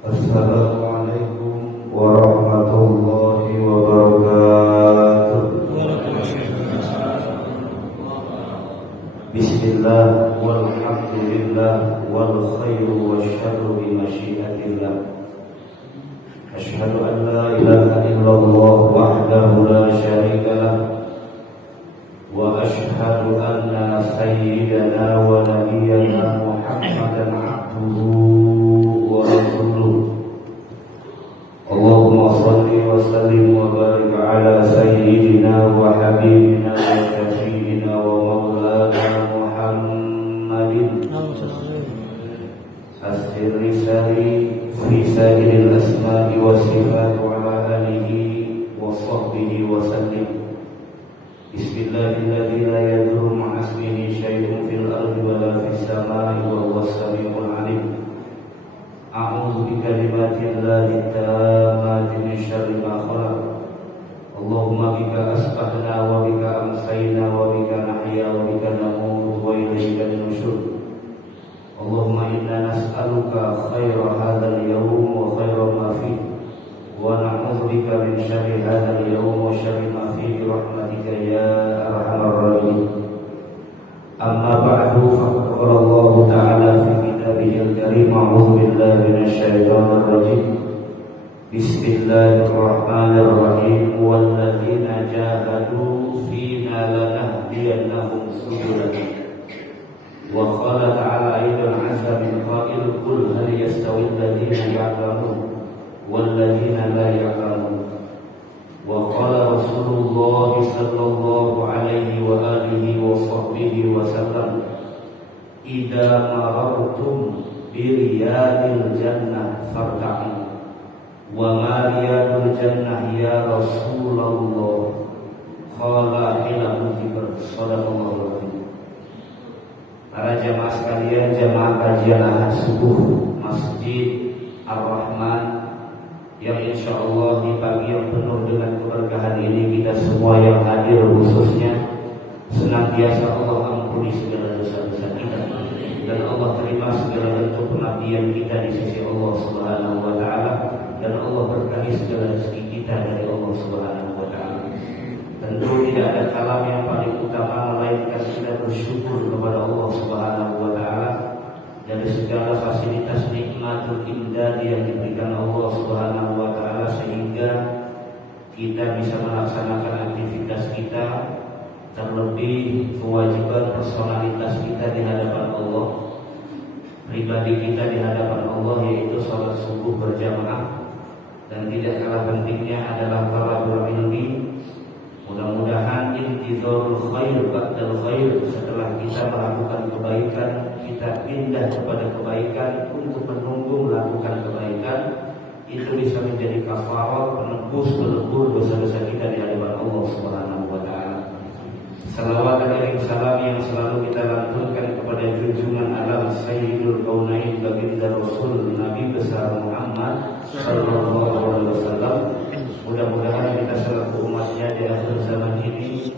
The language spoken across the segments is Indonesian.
Assalamualaikum warahmatullahi wabarakatuh. Bismillah walhamdulillah wal khairu wasyarru bi masyiatillah. Asyhadu an la ilaha illallah wahdahu la syarika lah wa asyhadu anna sayyidana wa nabiyyana Muhammadan abduhu wa rasuluh. Allahumma salli wa sallim wa barik ala sayyidina wa habibina wa syafi'ina wa maulana Muhammadin as-sirri sari fi sairil asma'i wa sifat wa ala alihi wa sahbihi wa sallim. Bismillahilladzi la yadurru ma'a ismihi syai'un fil ardi wa la fis sama'i wa huwas sami'ul 'alim. A'udzu bikalimatillahi tammati min syarri ma khalaq. Allahumma bika asbahna wa bika amsayna wa bika nahya wa bika namutu wa ilayka nusyur. Allahumma inna nas'aluka khaira hadzal yawm wa khaira ma fihi wa na'udzu bika min syarri hadzal yawm wa syarri ma fihi bi rahmatika ya arhamar rahimin. Amma ba'du, faqad qala Allah ta'ala fi kitabihil karim, a'udzu billahi minasy syaithanir rajim. Bismillahirrahmanirrahim. Walladzina jahadu fina lanahdiyannahum subulana. Wa qala ta'ala aidan 'azza min qa'il, qul hal yastawi alladzina ya'lamun walladzina la ya'lamun. Wa qala Rasulullah sallallahu alaihi wa alihi wa sahbihi wa sallam, idza marartum bi riyadil jannah farta'u. Wa ma riyadul jannah ya Rasulullah? Qala hilal dzikr. Shadaqallahu alaihi. Para jamaah sekalian, jamaah kajian Ahad subuh Masjid Ar-Rahman yang insyaallah di pagi yang penuh dengan keberkahan ini, kita semua yang hadir khususnya senantiasa Allah ampuni segala dosa-dosa kita dan Allah terima segala bentuk pengabdian kita di sisi Allah Subhanahu wa taala, dan Allah berkahi segala rezeki kita dari Allah Subhanahu wa taala. Tentu tidak ada kalam yang paling utama melainkan kita bersyukur kepada Allah Subhanahu wa taala dari segala fasilitas nikmatul imdad yang diberikan Allah Subhanahu wa taala, sehingga kita bisa melaksanakan aktivitas kita, terlebih kewajiban personalitas kita di hadapan Allah, pribadi kita di hadapan Allah, yaitu salat subuh berjamaah. Dan tidak kalah pentingnya adalah talabul ilmi. Mudah-mudahan intizarul khair ba'dal khair, setelah kita melakukan kebaikan, kita pindah kepada kebaikan untuk menunggu melakukan kebaikan. Itu bisa menjadi kafarat, penebus, pelebur dosa-dosa kita di hadapan Allah Subhanahu wa taala. Salawat dan salam yang selalu kita lantunkan kepada junjungan alam Sayyidul Kaunain, baginda Rasul Nabi besar Muhammad sallallahu alaihi wasallam. Mudah-mudahan kita selaku umatnya di akhir zaman ini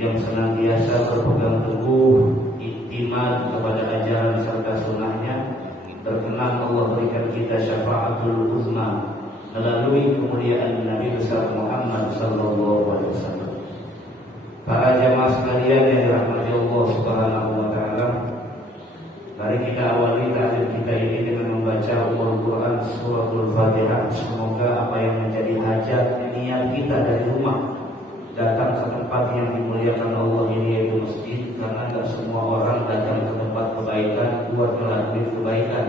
yang senantiasa berpegang teguh iktimad kepada ajaran serta sunnahnya, berkenan Allah berikan kita syafaatul uzma melalui kemuliaan Nabi besar Muhammad sallallahu alaihi wasallam. Para jamaah sekalian yang dirahmati Allah Subhanahu wa taala, mari kita awali taklim kita ini dengan membaca Al-Quran suratul Fatihah. Semoga apa yang menjadi hajat niat kita dari rumah datang ke tempat yang dimuliakan Allah ini, yaitu masjid, karena tidak semua orang datang ke tempat kebaikan buat melakukan kebaikan.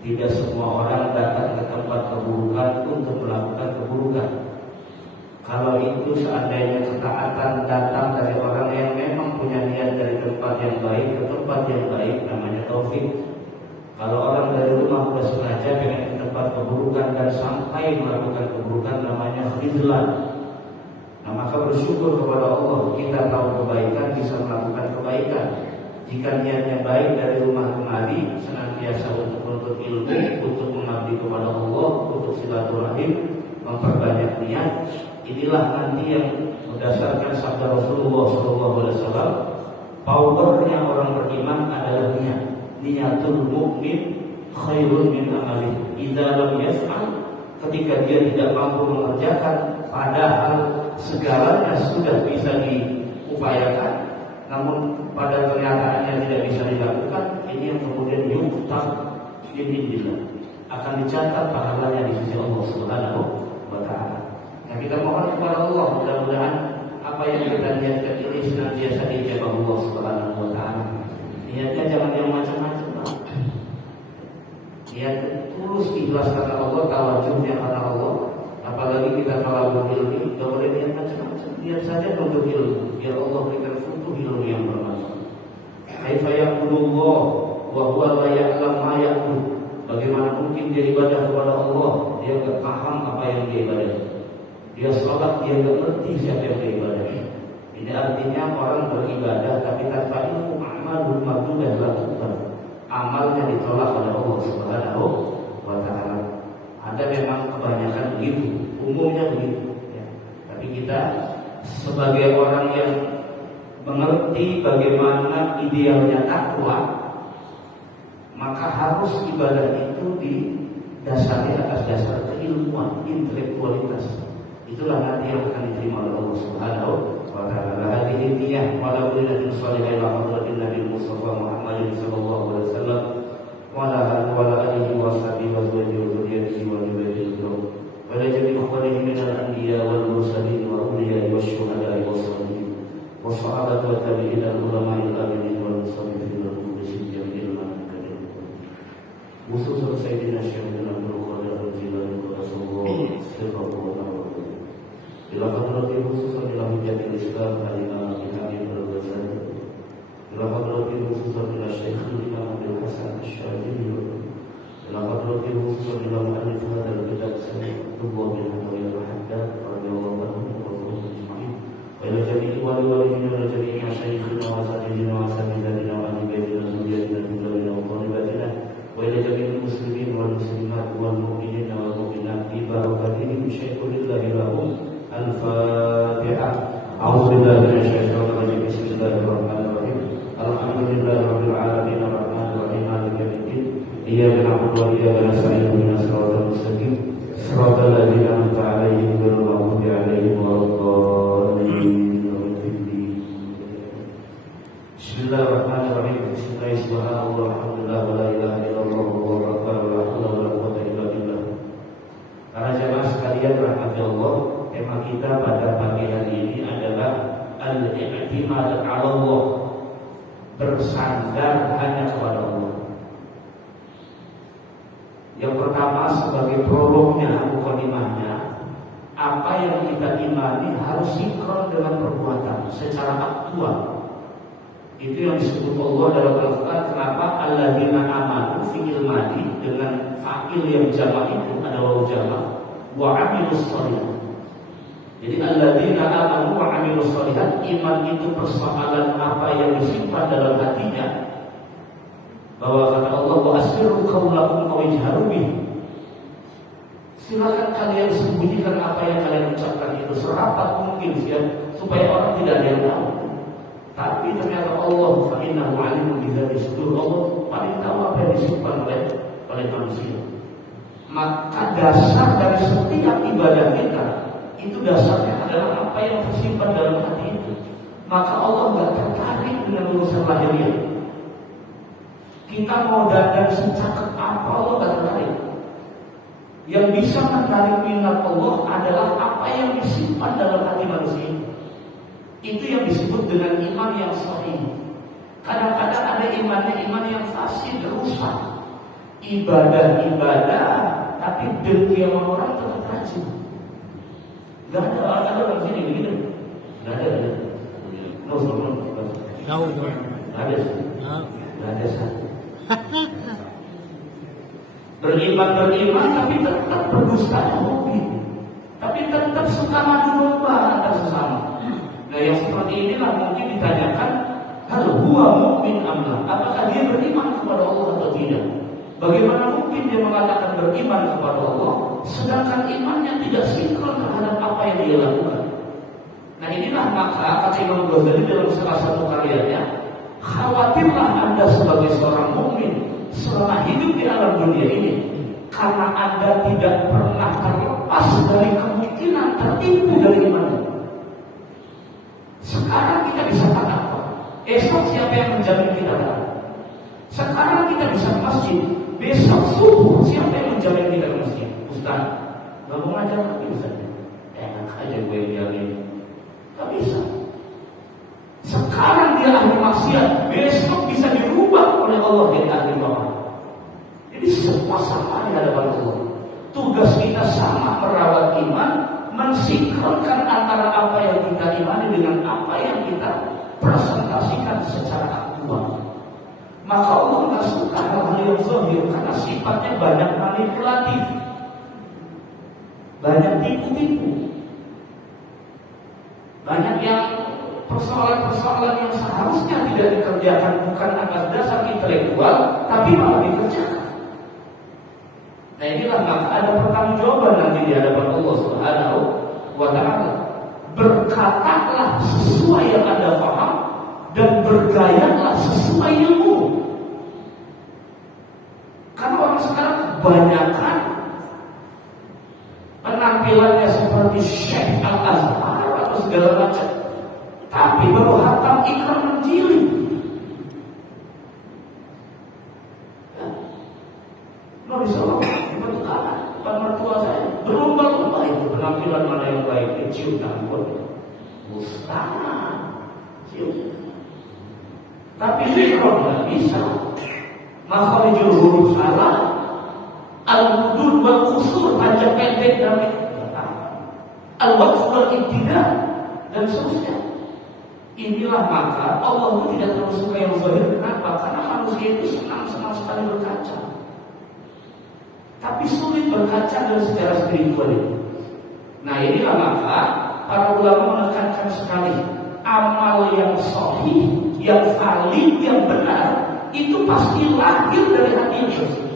Tidak semua orang datang ke tempat keburukan untuk melakukan keburukan. Kalau itu seandainya ketaatan datang dari orang yang memang punya niat dari tempat yang baik ke tempat yang baik, namanya taufik. Kalau orang dari rumah sudah sengaja pengen ke tempat keburukan dan sampai melakukan keburukan, namanya khizlan. Nah, maka bersyukur kepada Allah, kita tahu kebaikan, bisa melakukan kebaikan. Jika niatnya baik dari rumah kemari, senantiasa untuk menuntut ilmu, untuk mengabdi kepada Allah, untuk silaturahim, memperbanyak niat. Inilah nanti yang berdasarkan sabda Rasulullah SAW, powernya orang beriman adalah niat. Niatul mukmin khairun min amali. Idza lam yaf'al, ketika dia tidak mampu mengerjakan padahal segalanya sudah bisa diupayakan, namun pada kenyataannya tidak bisa dilakukan, ini yang kemudian yuktab biidznillah, akan dicatat pahalanya di sisi Allah Subhanahu wa taala. Nah, kita mohon kepada Allah mudah-mudahan apa yang kita niatkan ini senantiasa diijabah Allah Subhanahu wa taala. Niatnya jangan yang macam-macam, Pak. Niat tulus ikhlas karena Allah, tawajuhnya karena Allah. Apalagi kita talabul ilmi, tidak boleh niat macam-macam. Niat saja untuk ilmu, biar Allah berikan futuh ilmu yang bermanfaat. Kaifa yaqulullah wa huwa la ya'lam ma yaqul. Bagaimana mungkin dia ibadah kepada Allah, dia tidak paham apa yang dia ibadahi. Dia sholat, dia tidak ngerti siapa yang dia ibadahi. Ini artinya orang beribadah tapi tanpa ilmu, amalul mardudah la tuqbal. Amalnya ditolak oleh Allah Subhanahu wa taala. Ada memang kebanyakan begitu, umumnya begitu ya. Tapi kita sebagai orang yang mengerti bagaimana idealnya takwa, maka harus ibadah itu didasari atas dasar keilmuan, intelektualitas. Itulah nanti yang akan diterima oleh Allah Subhanahu wa taala. Hadhihi niyyah wa la budda min salihil hadratin Nabi Mustafa Muhammad sallallahu alaihi wasallam wa ala alihi wa sahbihi wa dzurriyyatihi wa nabiyyihi wa la jami'i ikhwanihi min al-anbiya wal mursalin wa awliya wa syuhada'i wa salihin wa sahabati wa tabi'in al-ulama'il aminin wal musannifin wal mukhlisin jami'il mu'minin. Khususan Sayyidina Syekh Abdul Qadir Al-Jilani Rasulullah sallallahu alaihi ila hadrati khususan ila hujjatil Islam al-Imam Habib al-Ghazali, ila hadrati khususan ila Syekh Imam Abdul Hasan Asy-Syadzili, ila hadrati khususan ila mu'allif hadzal kitab Sayyid Abdullah bin Hamid al-Haddad radhiyallahu anhu wa ajma'in, wa ila jami'i wali-walihi wa jami'i masyayikhina wa asatidina wa asatidina wa ahli baitina dzurriyyatina wa qaribatina wa ila jami'il muslimin wal muslimat wal mu'minina wal mu'minat bi barakatihim syaikhulillah lahum. Al-Fatihah. A'udzubillahi minasyaitonir rajim. Bismillahirrahmanirrahim. Alhamdulillahirabbil alamin arrahmanir rahim maliki yaumiddin. Iyyaka na'budu wa iyyaka nasta'in ihdinas siratal mustaqim siratal ladzina an'amta 'alaihim ghairil maghdubi 'alaihim waladdallin. Bismillahirrahmanirrahim. Bismillahirrahmanirrahim. Alhamdulillah wa la ilaha illallah wallahu akbar wa la haula wa la quwwata illa billah. Para jemaah sekalian rahmati Allah, tema kita pada pagi hari ini adalah al-i'timad 'ala Allah, bersandar hanya kepada Allah. Yang pertama sebagai prolognya, mukadimahnya, apa yang kita imani harus sinkron dengan perbuatan secara aktual. Itu yang disebut Allah dalam Al-Quran. Kenapa? Alladzina amanu fi'il madi dengan fa'il yang jamak itu ada wawu jamak, wa 'amilus shalihat. Jadi alladzina amanu wa 'amilus shalihat, iman itu persoalan apa yang disimpan dalam hatinya. Bahwa kata Allah, wa asirru qaulakum aw ijharu bih. Silakan kalian sembunyikan apa yang kalian ucapkan itu serapat mungkin supaya orang tidak ada yang tahu. Tapi ternyata Allah fa innahu 'alimun bi dzati sudur. Allah paling tahu apa yang disimpan oleh manusia. Maka dasar dari setiap ibadah kita itu dasarnya adalah apa yang tersimpan dalam hati itu. Maka Allah nggak tertarik dengan urusan lahiriah. Kita mau dandan secakep apa, Allah nggak tertarik. Yang bisa menarik minat Allah adalah apa yang disimpan dalam hati manusia itu. Itu yang disebut dengan iman yang sahih. Kadang-kadang ada iman yang fasid, rusak. Ibadah, tapi dengki sama orang tetap rajin. Gak ada orang sini begitu. Gak ada. No. Gak ada satu. Beriman tapi tetap berdusta mungkin. Tapi tetap suka madu domba antar sesama. Nah yang seperti inilah mungkin ditanyakan, hal huwa mu'min amla, apakah dia beriman kepada Allah atau tidak? Bagaimana mungkin dia mengatakan beriman kepada Allah sedangkan imannya tidak sinkron terhadap apa yang dia lakukan? Nah inilah maka kata Imam Ghazali dalam salah satu karyanya, Khawatirlah Anda sebagai seorang mukmin selama hidup di alam dunia ini, karena Anda tidak pernah terlepas dari kemungkinan tertipu dari iman. Sekarang kita bisa apa? Esok siapa yang menjamin kita berada? Sekarang kita bisa ke masjid, besok subuh siapa yang menjamin kita ke masjid? Ustaz, gak mau ngajar lagi Ustaz. Enak aja gue jamin. Gak bisa. Sekarang dia ahli maksiat, besok bisa dirubah oleh Allah jadi ahli bawah. Jadi semua sama di hadapan Allah. Tugas kita sama merawat iman, mensinkronkan antara apa yang kita imani dengan apa yang kita presentasikan secara aktual. Maka Allah nggak suka hal-hal yang zahir karena sifatnya banyak manipulatif, banyak tipu-tipu, banyak yang persoalan-persoalan yang seharusnya tidak dikerjakan bukan atas dasar intelektual, tapi malah dikerjakan. Nah inilah maka ada pertanggungjawaban nanti di hadapan Allah Subhanahu wa Ta'ala. Berkatalah sesuai yang Anda paham dan bergayalah sesuai ilmu. Karena orang sekarang kebanyakan penampilannya seperti Syekh Al-Azhar atau segala macam, tapi baru hatam ikrar menjilid. Nabi Sallallahu Alaihi Wasallam depan mertua saya berlomba-lomba itu penampilan mana yang baik, kecil tangan Ustaz, cium. Tapi zikr tidak bisa. Makharijul huruf salah, al-mudud wal qusur panjang pendek dan al-waqf wal ibtida dan seterusnya. Inilah maka Allah itu tidak terlalu suka yang zahir. Kenapa? Karena manusia itu senang sekali berkaca, tapi sulit berkaca dari secara spiritual itu. Nah inilah maka para ulama menekankan sekali, amal yang sahih, yang valid, yang benar itu pasti lahir dari hati yang bersih.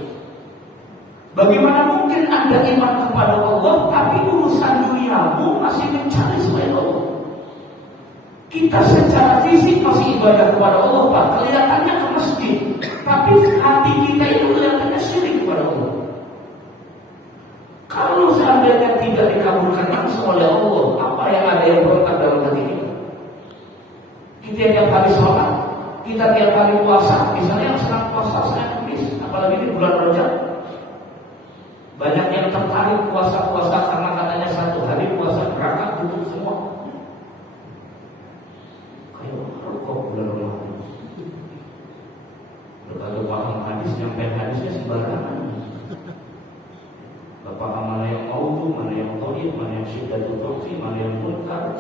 Bagaimana mungkin Anda iman kepada Allah tapi urusan duniamu masih mencari selain Allah? Kita secara fisik masih ibadah kepada Allah, Pak, kelihatannya ke masjid, tapi hati kita itu kelihatannya syirik kepada Allah. Kalau seandainya tidak dikabulkan langsung oleh Allah, apa yang ada yang berontak dalam hati kita? Kita tiap hari sholat, kita tiap hari puasa. Misalnya yang senang puasa saya Kamis, apalagi di bulan Rajab, banyak yang tertarik puasa karena katanya satu hari puasa berangkat tutup semua. Kayak rokok bulan Ramadan. Berkata paham hadis, nyampe hadisnya sembarangan. Bapak mana yang maudu, mana yang thayyib, mana yang syiddatul tuqsi, mana yang munkar,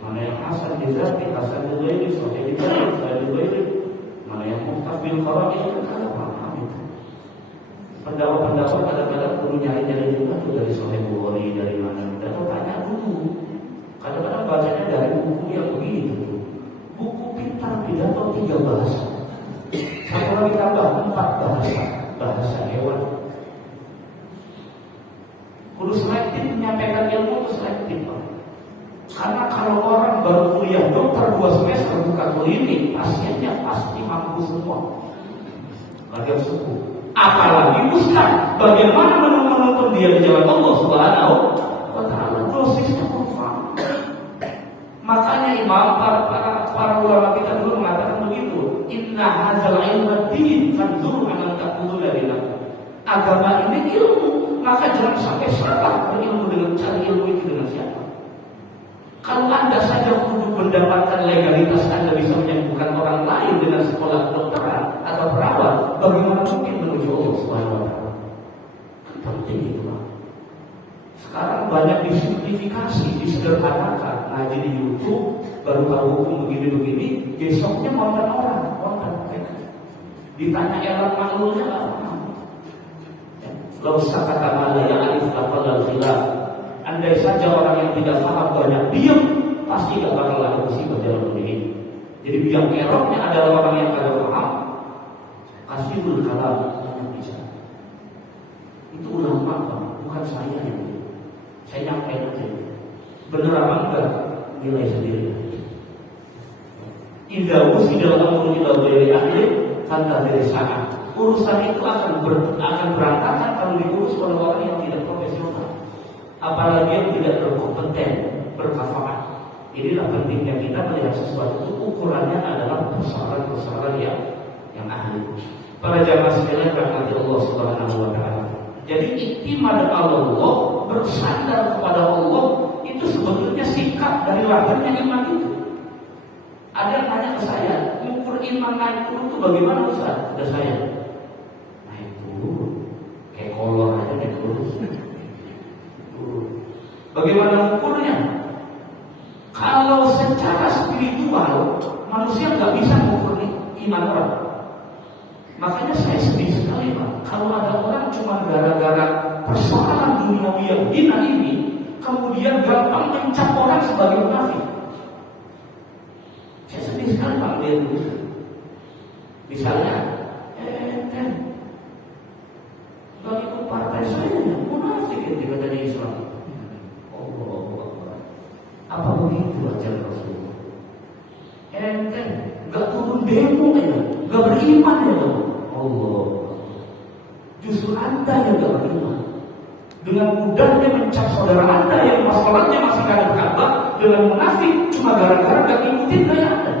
mana yang hasan dizati, hasan dilaili, sahih dilaili, sahih dilaili, mana yang muhtafil khawatir, kan paham itu. Pendapat-pendapat kadang-kadang perlu nyari-nyari juga tuh dari Sahih Bukhari, dari mana. Dan tanya dulu. Kadang-kadang bacanya dari buku yang begitu tuh. Buku pintar pidato 3 bahasa. Satu lagi tambah 4 bahasa. Bahasa hewan. Kudu selektif menyampaikan ilmu itu selektif. Karena kalau orang baru kuliah dokter 2 semester buka klinik, pasiennya pasti mampu semua. Bagian suku. Apalagi ustaz, bagaimana menuntun dia di jalan Allah Subhanahu wa Ta'ala, dosisnya kurang. Makanya imam para ulama kita dulu mengatakan begitu, inna hadzal ilma din fanzur aman taqulu lillah. Agama ini ilmu, maka jangan sampai salah berilmu dengan cari ilmu itu dengan siapa. Kalau Anda saja untuk mendapatkan legalitas Anda bisa menyembuhkan orang lain dengan sekolah kedokteran atau perawat, bagaimana mungkin menuju Allah Subhanahu wa Ta'ala? Penting itu, Pak. Sekarang banyak disimplifikasi, disederhanakan. Ngaji di YouTube, baru tahu hukum begini-begini, besoknya konten orang. Ditanya elat maklulnya apa? Lau sakata mala ya alif lafal khilaf. Andai saja orang yang tidak paham banyak diam, pasti gak bakal ada musibah dalam dunia ini. Jadi biang keroknya adalah orang yang tidak paham. Kasihul kalam, banyak bicara. Itu ulama, Pak, bukan saya yang itu. Saya nyampein aja. Bener apa enggak? Nilai sendiri. Idza wusida al-amru ila ghairi ahli fantazir sa'a. Urusan itu akan berantakan kalau diurus oleh orang yang tidak profesional, apalagi yang tidak berkompeten, berkafaah. Inilah pentingnya kita melihat sesuatu itu ukurannya adalah persoalan-persoalan yang ahli. Para jamaah sekalian rahmati Allah Subhanahu wa taala. Jadi iktimad Allah, bersandar kepada Allah, itu sebetulnya sikap dari lahirnya iman itu. Ada yang tanya ke saya, mengukur iman naik turun itu bagaimana Ustaz? Ada saya naik turun, kayak kolor aja naik turun. Bagaimana mengukurnya? Kalau secara spiritual manusia nggak bisa mengukur iman orang. Makanya saya sedih sekali Pak, kalau ada orang cuma gara-gara persoalan duniawi yang hina ini, kemudian gampang mencap orang sebagai munafik. Saya sedih sekali Pak melihat begitu. Misalnya, bagi partai saya munafik yang katanya Islam. Apa begitu ajaran Rasulullah? Nggak turun demo ya, nggak beriman ya Allah. Justru Anda yang nggak beriman. Dengan mudahnya mencap saudara Anda yang masalahnya masih ada Ka'bah dengan munafik cuma gara-gara nggak ngikutin gaya Anda.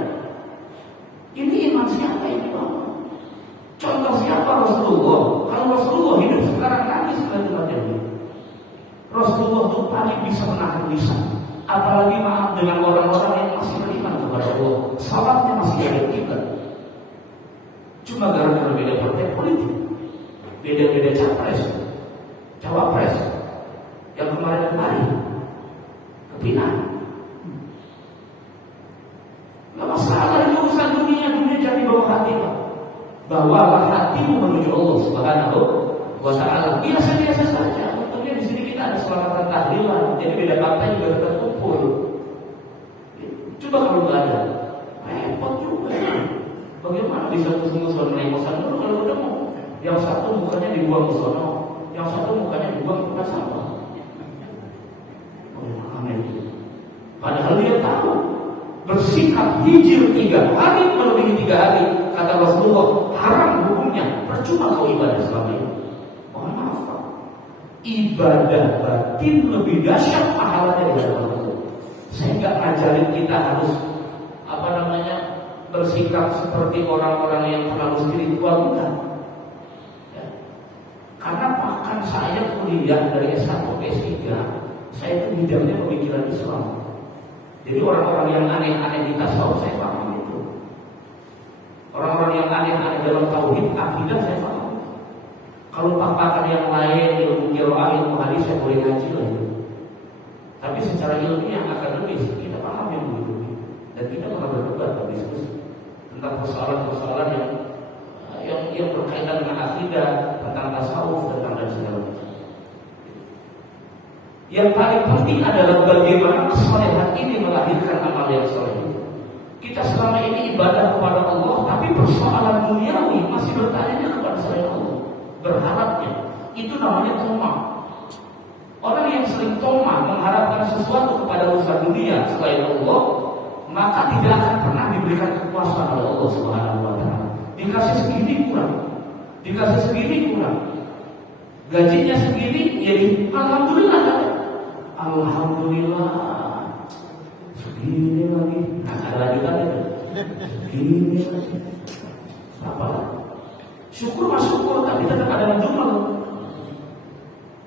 Ini iman siapa ini Pak? Contoh siapa Rasulullah? Kalau Rasulullah hidup sekarang nanti sebenarnya Rasulullah itu paling bisa menahan lisan. Apalagi maaf dengan orang-orang yang masih beriman kepada Allah, salatnya masih ada kiblat. Cuma gara-gara beda partai politik, beda-beda capres, cawapres, yang kemarin kepinang. Gak masalah ini urusan dunia jadi bawa hati Pak. Bawalah hatimu menuju Allah Subhanahu wa taala. Biasa-biasa saja. Untungnya di sini kita ada selamatan tahlilan, jadi beda partai juga tetap kumpul. Coba kalau nggak ada, repot juga. Bagaimana bisa musuh-musuhan menengokkan dulu kalau ketemu? Yang satu mukanya dibuang ke sono, yang satu mukanya dibuang ke sampah. Padahal dia tahu bersikap hijir 3 hari melebihi 3 hari, kata Rasulullah haram hukumnya. Percuma kau ibadah selama ini. Mohon maaf Pak, ibadah batin lebih dahsyat pahalanya dari Allah. Saya nggak ngajarin kita harus bersikap seperti orang-orang yang terlalu spiritual, bukan. Ya. Karena bahkan saya kuliah dari S1 ke S3, saya itu bidangnya pemikiran Islam. Jadi orang-orang yang aneh-aneh di tasawuf saya paham itu. Orang-orang yang aneh-aneh dalam tauhid akidah saya paham. Kalau papakan yang lain, ilmu qiraah, ilmu hadis saya boleh ngaji lah itu. Tapi secara ilmiah akademis kita paham yang begitu. Dan kita pernah berdebat berdiskusi tentang persoalan-persoalan yang berkaitan dengan akidah, tentang tasawuf, tentang dan segala macam. Yang paling penting adalah bagaimana kesolehan ini melahirkan amal yang soleh. Kita selama ini ibadah kepada Allah, tapi persoalan duniawi masih bertanya kepada selain Allah, berharapnya. Itu namanya tomah. Orang yang sering tomah mengharapkan sesuatu kepada urusan dunia selain Allah, maka tidak akan pernah diberikan kekuasaan oleh Allah Subhanahu wa taala. Dikasih segini kurang, dikasih segini kurang, gajinya segini, jadi alhamdulillah. Alhamdulillah segini lagi. Nah, ada lanjutan itu. Segini lagi. Apa? Syukur masuk tapi tetap ada jumlah.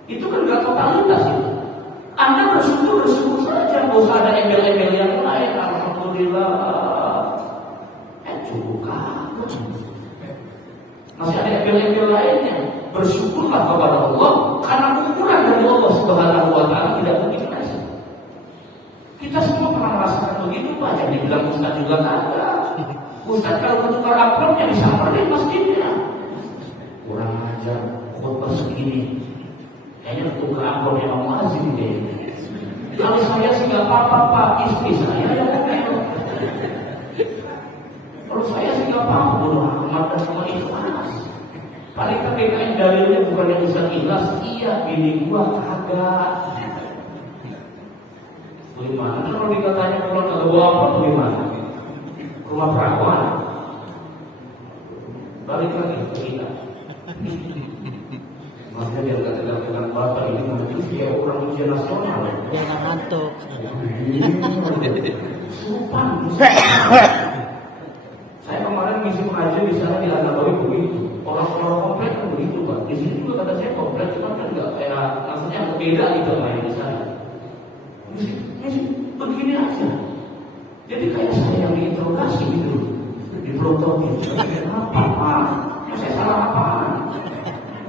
Itu kan gak totalitas itu. Anda bersyukur saja, nggak usah ada embel-embel yang lain. Alhamdulillah, cukup kagum. Masih ada embel-embel lainnya. Bersyukurlah kepada Allah karena ukuran dari Allah Subhanahu wa taala tidak mungkin saja. Kita semua pernah merasakan begitu, Pak. Jadi bilang Ustaz juga kagak. Ustaz kalau ketukar amplopnya disamperin masjidnya. Kurang ajar, khutbah segini. Kayaknya ketukar amplopnya Om Azim deh. Kalau saya sih nggak apa-apa Pak, istri saya yang ngomel. Kalau saya sih nggak apa-apa, bodoh amat dan sama ikhlas. Paling PKN dalilnya bukan yang bisa ikhlas, iya bini gua kagak. Bagaimana kalau dikatanya kalau nggak bawa apa bagaimana? rumah perawan. Balik lagi ke kita. Makanya dia katakan bapak ini majelis dia orang ujian nasional. Jangan ngantuk. Supan. Saya kemarin ngisi pengajian di sana di Nabawi begitu. Orang-orang komplek kan begitu Pak. Di sini juga kata saya komplek, cuma kan nggak kayak maksudnya beda gitu main di sana. Ngisi begini aja. Jadi kayak saya yang diinterogasi gitu, dipelototin. Kenapa Pak? Saya salah apaan?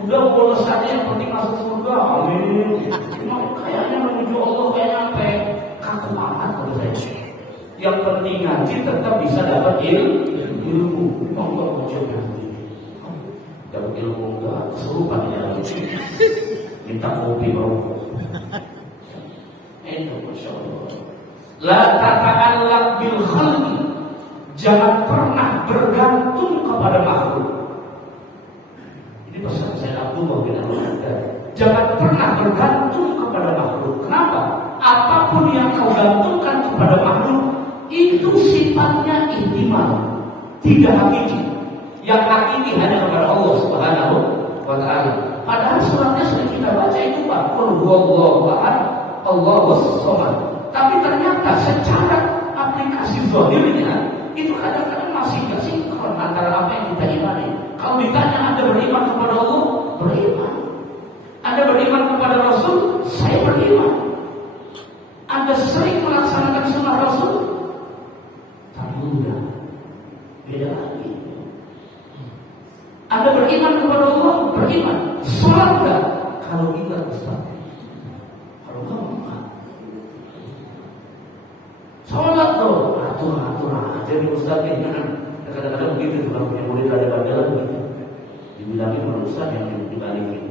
Udah bolos saja yang penting masuk surga. Amin. Cuma kayaknya menuju Allah kayaknya sampai kaku amat kalau saya. Yang penting ngaji tetap bisa dapat ilmu. Allah mencoba. Dapat ilmu enggak kesurupan ya. Minta kopi merokok. Masya Allah. La tata'allaq bil khalqi. Jangan pernah bergantung kepada makhluk. Ini pesan saya Abdullah bin Abdullah. Jangan pernah bergantung kepada makhluk. Kenapa? Apapun yang kau gantungkan kepada makhluk itu sifatnya ihtimal, tidak hakiki. Yang hakiki hanya kepada Allah Subhanahu wa Ta'ala. Padahal suratnya sudah kita baca itu Pak. Qul huwallahu ahad, Allahus samad. Tapi ternyata secara aplikasi zahirnya itu kadang-kadang masih nggak sinkron antara apa yang kita imani. Kalau ditanya Anda beriman kepada Allah, beriman. Anda beriman kepada Rasul, saya beriman. Anda sering melaksanakan sunnah Rasul, tapi udah beda lagi. Anda beriman kepada Allah, beriman. Sholat enggak? Kalau ingat Ustaz. Kalau enggak. Sholat loh, atur-atur aja nih Ustaz ini kan. Kadang-kadang begitu kalau punya murid ada bandalan begitu. Dibilangin menurut Ustaz yang dibalikin.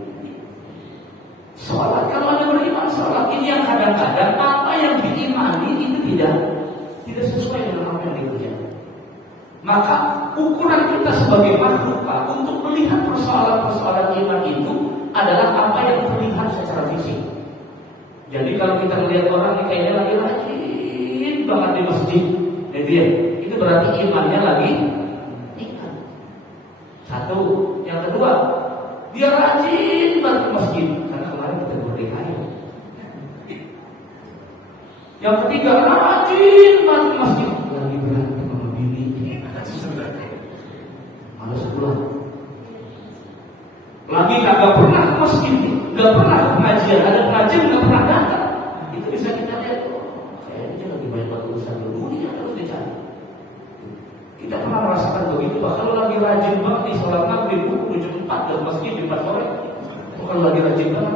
Sholat kalau Anda beriman, sholat ini yang kadang-kadang apa yang diimani itu tidak sesuai dengan apa yang dikerjakan. Maka ukuran kita sebagai makhluk Pak, untuk melihat persoalan-persoalan iman itu adalah apa yang terlihat secara fisik. Jadi kalau kita melihat orang ini kayaknya lagi rajin banget di masjid, gitu ya, itu berarti imannya lagi tingkat. Satu, yang kedua, dia rajin banget ke masjid karena kemarin kita berdekaya. Yang ketiga, rajin banget ke masjid lagi berantem sama bini. Malas pulang. Lagi kagak pernah ke masjid, nggak pernah ke pengajian, ada pengajian nggak pernah datang. Itu bisa kita lihat. Kayaknya lagi banyak urusan dunia terus dicari. Kita pernah merasakan begitu Pak. Kalau lagi rajin banget di sholat maghrib, jam 4 dan masjid di 4 sore, itu kalau lagi rajin banget.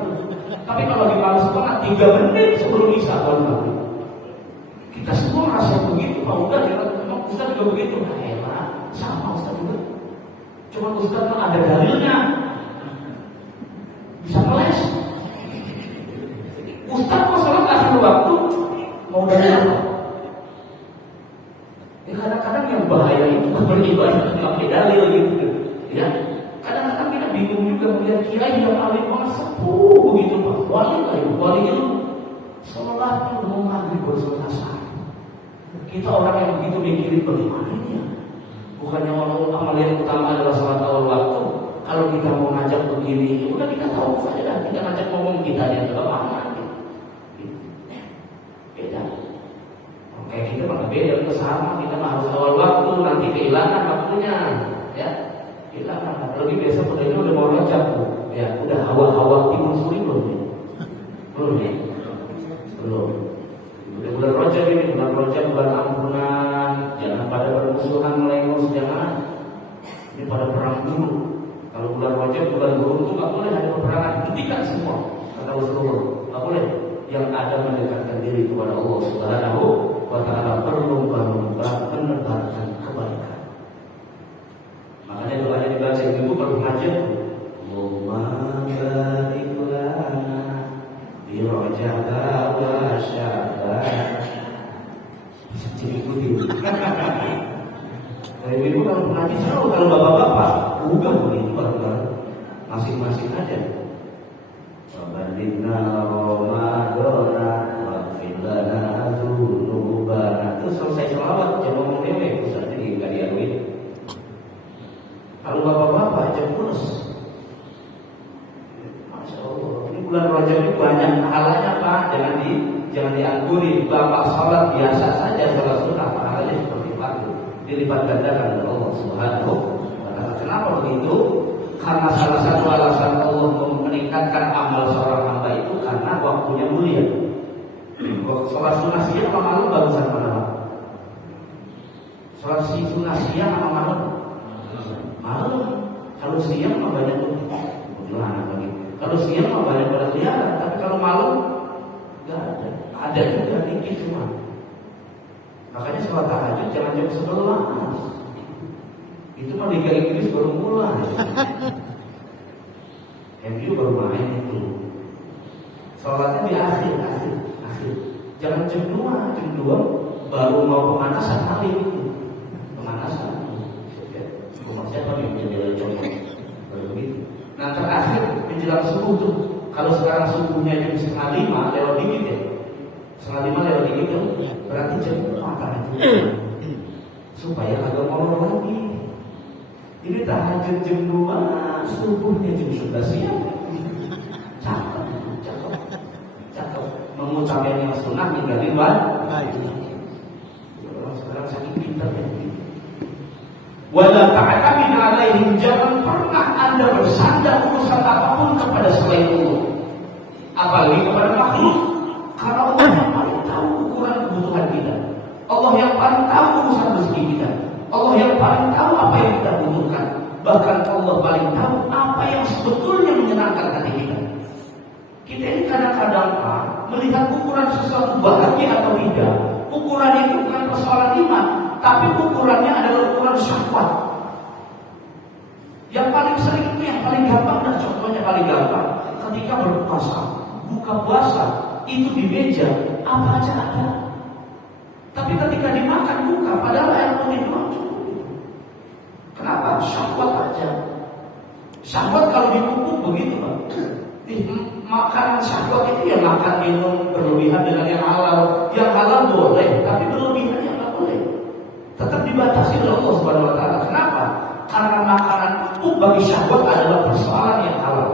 Tapi kalau lagi malas banget 3 menit sebelum isya baru maghrib. Kita semua merasa begitu Pak. Udah, memang Ustaz juga begitu. Nah, elah, sama Ustaz juga. Cuma Ustaz mah ada dalilnya. Bisa ngeles. Ustaz kok sholat kasih waktu mau dari apa? Ya kadang-kadang yang bahaya itu beribadah nggak pakai dalil gitu. Ya kadang-kadang kita bingung juga melihat kiai yang alim banget sepuh begitu Pak. Wali ilmu. Sholatnya mau maghrib baru selesai. Kita orang yang begitu mikirin bagaimana ini ya. Bukannya amal yang utama adalah sholat awal waktu. Kalau kita mau ngajak begini, ya udah kita tahu saja lah. Kita ngajak ngomong kita aja nggak paham. Beda. Oke, kita mah beda, itu sama. Kita mah harus awal waktu, nanti kehilangan waktunya, ya. Kehilangan. Apalagi biasa pada ini udah mau ngajak tuh, ya. Udah hawa-hawa timun suri belum ya? Belum ya? Belum. Udah bulan Rajab ini, bulan ampunan. Jangan pada bermusuhan melengos, jangan. Ini pada perang dulu. Kalau bulan Rajab, bulan guru itu nggak boleh ada peperangan, hentikan semua. Kata Rasulullah, nggak boleh. Yang ada mendekatkan diri kepada Allah Subhanahu wa Ta'ala, berlomba-lomba menebarkan kebaikan. Makanya doanya dibaca ibu kalau pengajian, Allahumma barik lana fi Rajab wa Sya'ban. Bisa diikuti. Dari ibu kalau pengajian selalu kalau bapak-bapak udah begitu bareng-bareng masing-masing aja. Wabandina Ramadana Wafilana Zunubana. Terus selesai selawat jangan ngomong dewe. Ustaz jadi Kalau bapak-bapak aja pulas. Masya Allah. Ini bulan Rajab ini banyak pahalanya Pak. Jangan dianggurin. Bapak sholat biasa saja, sholat sunnah pahalanya seperti itu. Dilipat gandakan oleh Allah Subhanahu wa Ta'ala. Kenapa begitu? Karena salah satu alasan Allah meningkatkan amal seorang hamba itu karena waktunya mulia. Sholat sunnah siang sama malam bagusan mana? Sholat sunnah siang sama malam? Malam. Kalau siang mah banyak tuh. Kalau siang mah banyak pada ziarah, tapi kalau malam nggak ada. Ada juga dikit cuma. Makanya sholat tahajud jangan jam 11. Itu mah Liga Inggris baru mulai. MU baru main itu. Sholatnya di akhir. Jangan jam 2 baru mau pemanasan kali itu. Pemanasan. Siapa yang menjadi contoh? Baru begitu. Nah terakhir menjelang subuh tuh. Kalau sekarang subuhnya jam 4:30 lewat dikit ya. 4:30 lewat dikit tuh. Berarti jam 4 supaya agak molor lagi. Ini tahajud jam 2, subuhnya jam 11 siang. Cakep. Mengucapkan yang sunnah ninggalin wajib. Sekarang sakit pintar ya. Wala ta'tamid alaihim, jangan pernah Anda bersandar urusan apapun kepada selain Allah. Apalagi kepada makhluk. Karena Allah yang paling tahu ukuran kebutuhan kita. Allah yang paling tahu urusan rezeki kita. Allah yang paling tahu apa yang kita butuhkan. Bahkan Allah paling tahu apa yang sebetulnya menyenangkan hati kita. Kita ini kadang-kadang melihat ukuran sesuatu bahagia atau tidak. Ukuran itu bukan persoalan iman, tapi ukurannya adalah ukuran syahwat. Yang paling sering itu yang paling gampang, dan contohnya paling gampang ketika berpuasa. Buka puasa itu di meja apa aja ada. Tapi ketika dimakan buka, padahal air putih doang cukup. Kenapa? Syahwat aja. Syahwat kalau dipupuk begitu Pak. Makan syahwat itu ya makan minum berlebihan dengan yang halal. Yang halal boleh, tapi berlebihannya nggak boleh. Tetap dibatasi oleh Allah Subhanahu Wa Taala. Kenapa? Karena makanan pupuk bagi syahwat adalah persoalan yang halal.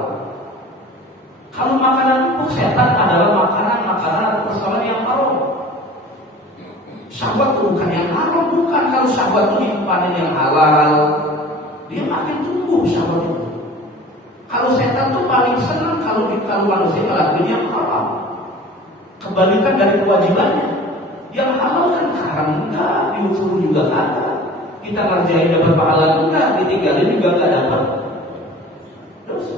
Kalau makanan pupuk setan adalah makanan atau persoalan yang haram. Syahwat itu bukan yang haram, bukan. Kalau syahwat itu dipanen yang halal, dia makin tumbuh syahwat itu. Kalau setan tuh paling senang kalau manusia ngelakuin yang haram. Kebalikan dari kewajibannya. Yang halal kan haram enggak, diusul juga ada. Kita ngerjain dapat pahala enggak, ditinggalin juga enggak dapat dosa.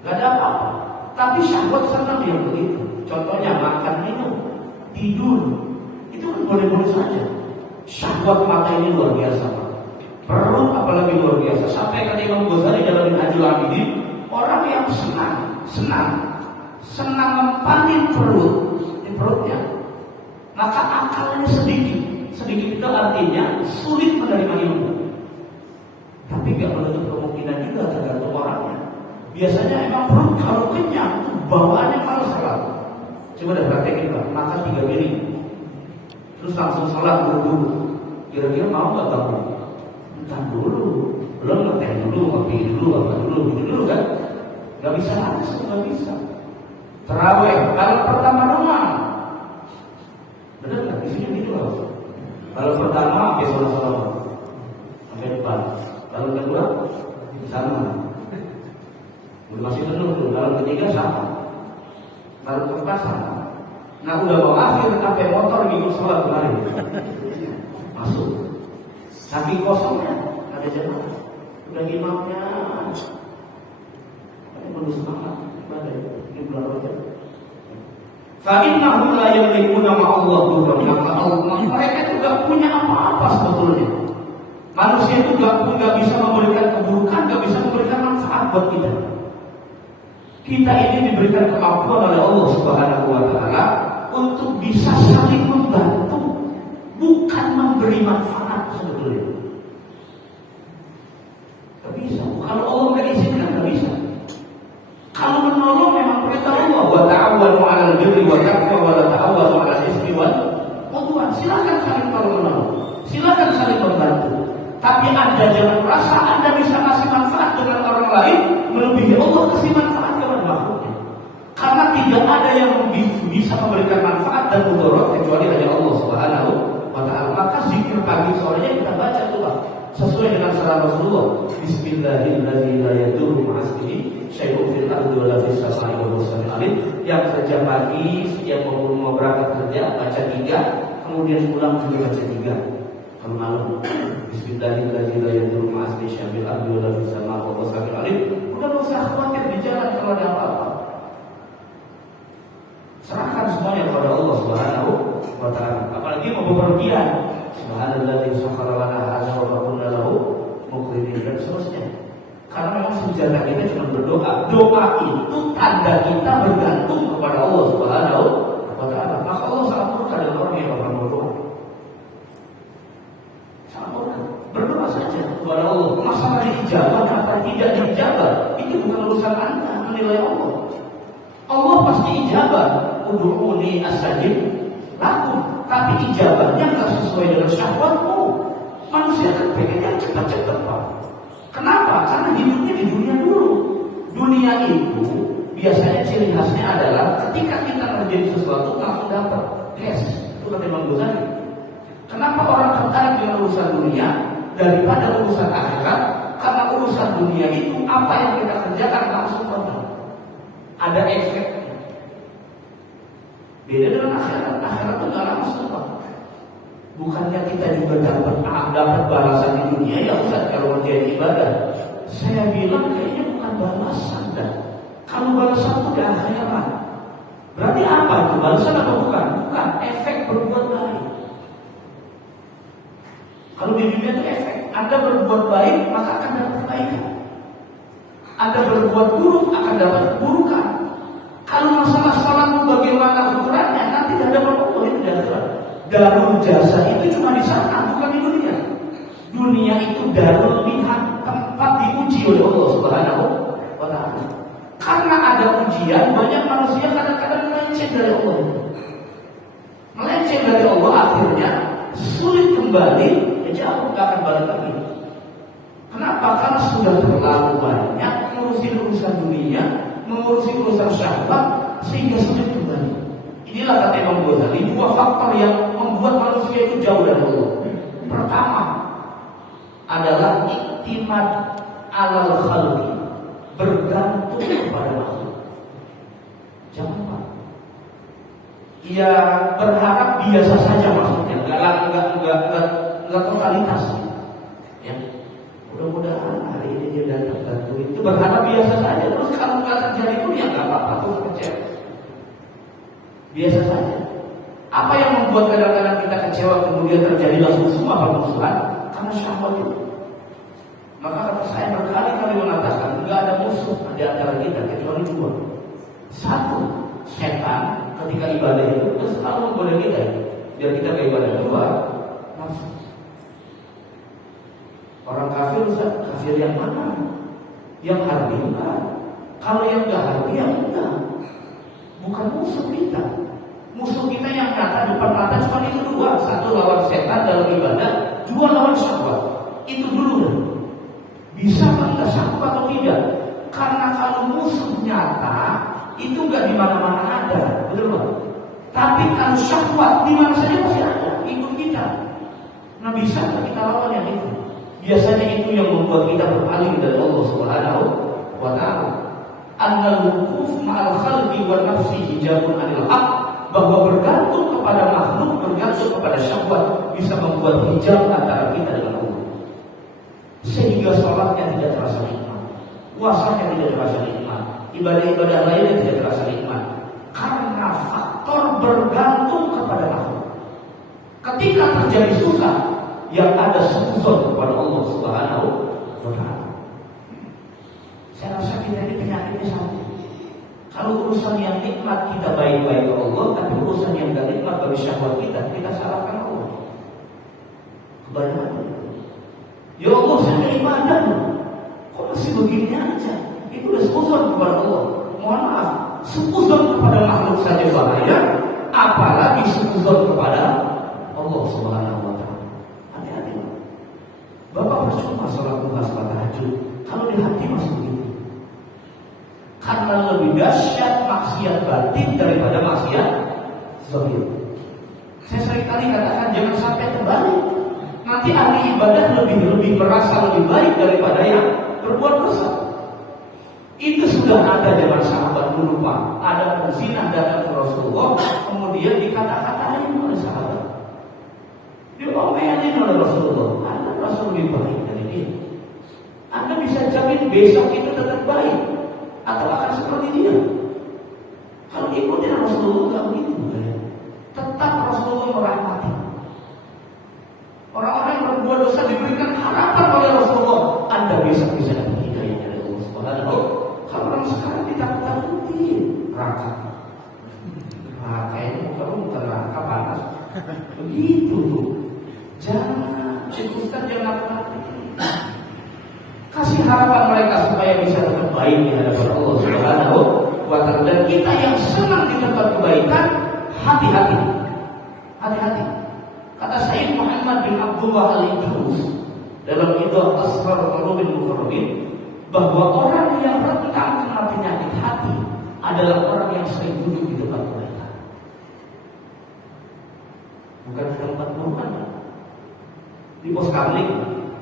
Enggak ada apa-apa. Tapi syahwat senang yang begitu. Contohnya makan, minum, tidur. Itu kan boleh-boleh saja. Syahwat mata ini luar biasa. Perut apalagi luar biasa. Sampai kata Imam Ghazali dalam Minhajul Abidin, orang yang senang mempanin perutnya, maka akalnya sedikit itu artinya sulit menerima ilmu. Tapi gak menutup kemungkinan juga tergantung orangnya. Biasanya emang perut kalau kenyang itu bawaannya malas salat. Coba deh praktekin Pak, makan 3 piring terus langsung salat buru-buru. Kira-kira mau gak kamu? Entar dulu, belum ngeteh dulu, ngopi dulu, apa dulu, gitu dulu kan? Gak bisa langsung, gak bisa. Terawih, kalau pertama doang, bener nggak? Isinya gitu loh. Kalau pertama, oke salah-salah, sampai depan. Kalau kedua, sama. Masih penuh tuh. Kalau ketiga sama. Kalau keempat sama. Nah udah mau akhir, sampai motor ngikut sholat kemarin. Masuk. Saking kosongnya ada jemaah. Udah imamnya penuh semangat ibadah di bulan Rajab. Fa innahum la yamlikuna ma'allah dhurran. Mereka itu gak punya apa-apa sebetulnya. Manusia itu gak bisa memberikan keburukan, gak bisa memberikan manfaat buat kita. Kita ini diberikan kemampuan oleh Allah Subhanahu wa Ta'ala untuk bisa saling membantu, bukan memberi manfaat sebetulnya. Gak bisa. Kalau Allah gak izinkan, gak bisa. Kalau menolong memang perintah Allah, wa ta'awanu 'alal birri wa taqwa wa la ta'awanu 'alal ismi wal 'udwan. Silakan saling tolong menolong, silakan saling membantu. Tapi Anda jangan merasa Anda bisa kasih manfaat dengan orang lain melebihi Allah kasih manfaat kepada makhluknya. Karena tidak ada yang bisa memberikan manfaat dan mudarat kecuali hanya Allah Subhanahu wa ta'ala. Maka zikir pagi sorenya kita baca tuh Pak, sesuai dengan saran Rasulullah. Bismillahirrahmanirrahim la yadurru ma'asmihi syai'un fil ardi wa la fis samai wa huwas samiul alim. Yang kerja pagi setiap mau berangkat kerja baca 3, kemudian pulang juga baca 3. Kalau malam Bismillahirrahmanirrahim la yadurru ma'asmihi syai'un fil ardi wa la fis samai wa huwas samiul alim. Udah enggak usah khawatir di jalan kalau ada apa-apa. Serahkan semuanya kepada Allah Subhanahu wa ta'ala. Apalagi mau bepergian, subhanalladzi sakhkhara lana hadza wa ma kunna lahu muqrinin dan seterusnya. Karena memang senjata kita cuma berdoa. Doa itu tanda kita bergantung kepada Allah Subhanahu wa ta'ala. Maka Allah sangat murka dengan orang yang pernah berdoa. Sangat murka. Berdoa saja kepada Allah. Masalah diijabah atau tidak diijabah itu bukan urusan Anda menilai Allah. Allah pasti ijabah. Ud'uni astajib lakum. Tapi ijabahnya nggak sesuai dengan syahwatmu. Manusia kan pengennya cepat-cepat Pak. Kenapa? Karena hidupnya di dunia dulu. Dunia itu biasanya ciri khasnya adalah ketika kita ngerjain sesuatu langsung dapat cash. Itu kata Imam Ghazali. Kenapa orang tertarik dengan urusan dunia daripada urusan akhirat? Karena urusan dunia itu apa yang kita kerjakan langsung dapat. Ada efek. Beda dengan akhirat. Akhirat itu nggak langsung Pak. Bukannya kita juga dapat balasan di dunia ya Ustaz kalau ngerjain ibadah. Saya bilang kayaknya bukan balasan dah. Kalau balasan itu di akhirat. Berarti apa itu? Balasan apa bukan? Bukan efek berbuat baik. Kalau di dunia itu efek. Anda berbuat baik maka akan dapat kebaikan. Anda berbuat buruk akan dapat keburukan. Kalau masalah salatmu bagaimana ukurannya nanti di hadapan Allah itu di akhirat. Darul jasa itu cuma di sana, bukan di dunia. Dunia itu darul minhan, tempat diuji oleh Allah Subhanahu wa ta'ala. Karena ada ujian, banyak manusia kadang-kadang melenceng dari Allah. Melenceng dari Allah akhirnya sulit kembali, ya jauh gak akan balik lagi. Kenapa? Karena sudah terlalu banyak mengurusi urusan dunia, mengurusi urusan syahwat sehingga sulit kembali. Inilah kata Imam Ghazali, 2 faktor yang membuat manusia itu jauh dari Allah. Pertama adalah iktimad alal khalqi, bergantung kepada makhluk. Jangan Pak. Ia berharap biasa saja maksudnya, enggak totalitas. Ya. Mudah-mudahan hari ini dia datang bantu itu berharap biasa saja. Terus kalau nggak terjadi pun ya nggak apa-apa, terus kecewa. Biasa saja. Apa yang membuat kadang-kadang kita kecewa kemudian terjadi langsung semua permusuhan? Karena syahwat itu. Maka kata saya berkali-kali mengatakan nggak ada musuh di antara kita kecuali 2. 1, setan ketika ibadah itu terus selalu menggoda kita biar kita ke ibadah. 2, nafsu. Orang kafir, kafir yang mana? Yang harbi enggak. Kalau yang enggak harbi ya enggak. Bukan musuh kita. Musuh kita yang nyata depan mata cuma itu 2. 1 lawan setan dalam ibadah, 2 lawan syahwat. Itu dulu. Bisa kita syahwat atau tidak? Karena kalau musuh nyata itu enggak di mana-mana ada, betul Pak? Tapi kalau syahwat di mana saja masih ada, ikut kita. Nah bisa kita lawan yang itu. Biasanya itu yang membuat kita berpaling dari Allah Subhanahu wa ta'ala. Annal wukuf ma'al khalqi wa nafsi hijabun 'anil haq, bahwa bergantung kepada makhluk, bergantung kepada syahwat bisa membuat hijab antara kita dengan Allah. Sehingga sholatnya tidak terasa nikmat, puasanya tidak terasa nikmat, ibadah-ibadah lainnya tidak terasa nikmat. Karena faktor bergantung kepada makhluk. Ketika terjadi susah, yang ada suzon kepada Allah Subhanahu wa ta'ala. Saya rasa kita ini penyakitnya satu. Kalau urusan yang nikmat kita baik-baik ke Allah, tapi urusan yang gak nikmat bagi syahwat kita salahkan Allah. Kebanyakan. Ya Allah, saya ibadah loh. Kok masih begini aja? Itu udah suzon kepada Allah. Mohon maaf, suzon kepada makhluk saja bahaya, apalagi suzon kepada Allah Subhanahu wa ta'ala. Bapak percuma sholat duha, sholat tahajud kalau di hati masih begitu. Karena lebih dahsyat maksiat batin daripada maksiat zahir. Saya seringkali katakan jangan sampai terbalik. Nanti ahli ibadah lebih merasa lebih baik daripada yang berbuat dosa. Itu sudah ada zaman sahabat dulu Pak. Ada penzina datang ke Rasulullah, kemudian dikata-katain oleh sahabat. Diomelin oleh Rasulullah. Anda merasa lebih baik dari dia. Anda bisa jamin besok itu tetap baik atau akan seperti dia. Kalau ikutin Rasulullah nggak begitu. Tetap Rasulullah merahmati. Orang-orang yang berbuat dosa diberikan harapan oleh Rasulullah. Anda besok bisa dapat hidayah dari Allah Subhanahu. Kalau orang sekarang ditakut-takuti neraka. Neraka ini bukan neraka panas. Begitu. Jangan, Ustaz jangan kasih harapan mereka supaya bisa tetap baik di hadapan Allah Subhanahu wa Ta'ala. Dan kita yang senang di tempat kebaikan, hati-hati. Hati-hati. Kata Sayyid Muhammad bin Abdullah Al-Idrus dalam Idhah Asrar Qulubil Muqarrabin, bahwa orang yang rentan kena penyakit hati adalah orang yang sering duduk di tempat kebaikan. Bukan di tempat burukan, di pos kamling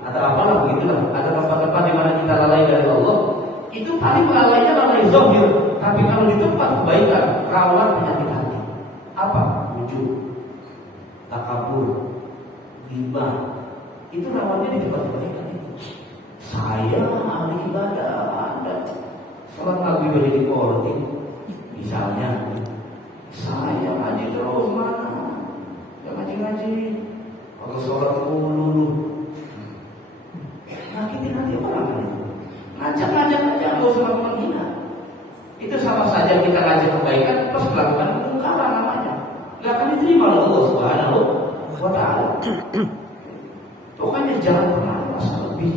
atau apalah begitulah. Ada tempat-tempat di mana kita lalai dari Allah. Itu paling lalainya lalai zahir. Tapi kalau di tempat kebaikan rawan penyakit hati. Apa? Ujub, takabur, ghibah. Itu rawannya di tempat kebaikan itu. Saya ahli ibadah, Anda sholat maghrib di korti, misalnya. Saya ngaji terus mana? Ya ngaji. Kalau sholat dulu, nyakitin hati orang itu. Ngajak aja, nggak usah menghina. Itu sama saja kita ngajak kebaikan, terus melakukan kemungkaran namanya. Nggak akan diterima oleh Allah Subhanahu wa Ta'ala. Pokoknya jangan pernah merasa lebih.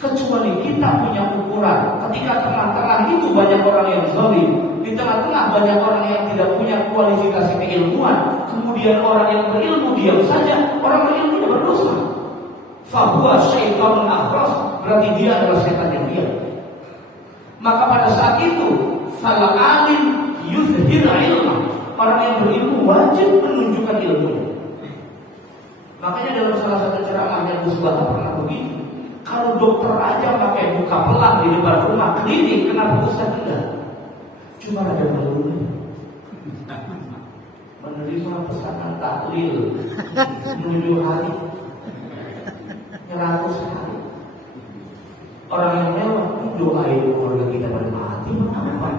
Kecuali kita punya ukuran. Ketika tengah-tengah itu banyak orang yang zalim, di tengah-tengah banyak orang yang tidak punya kualifikasi keilmuan, kemudian orang yang berilmu diam saja, orang berilmu tidak berdosa. Fahuwa syaitanun akhras, berarti dia adalah setan yang diam. Maka pada saat itu, fal alim yuzhir ilmah, orang yang berilmu wajib menunjukkan ilmunya. Makanya dalam salah satu ceramahnya Gus Baha pernah begitu. Kalau dokter aja pakai buka pelang di depan rumah klinik, kenapa Ustaz tidak? Cuma ada malunya. Menerima pesanan tahlil menuju hari 100 hari. Orang yang mewah doain keluarga kita pada mati, mengapa?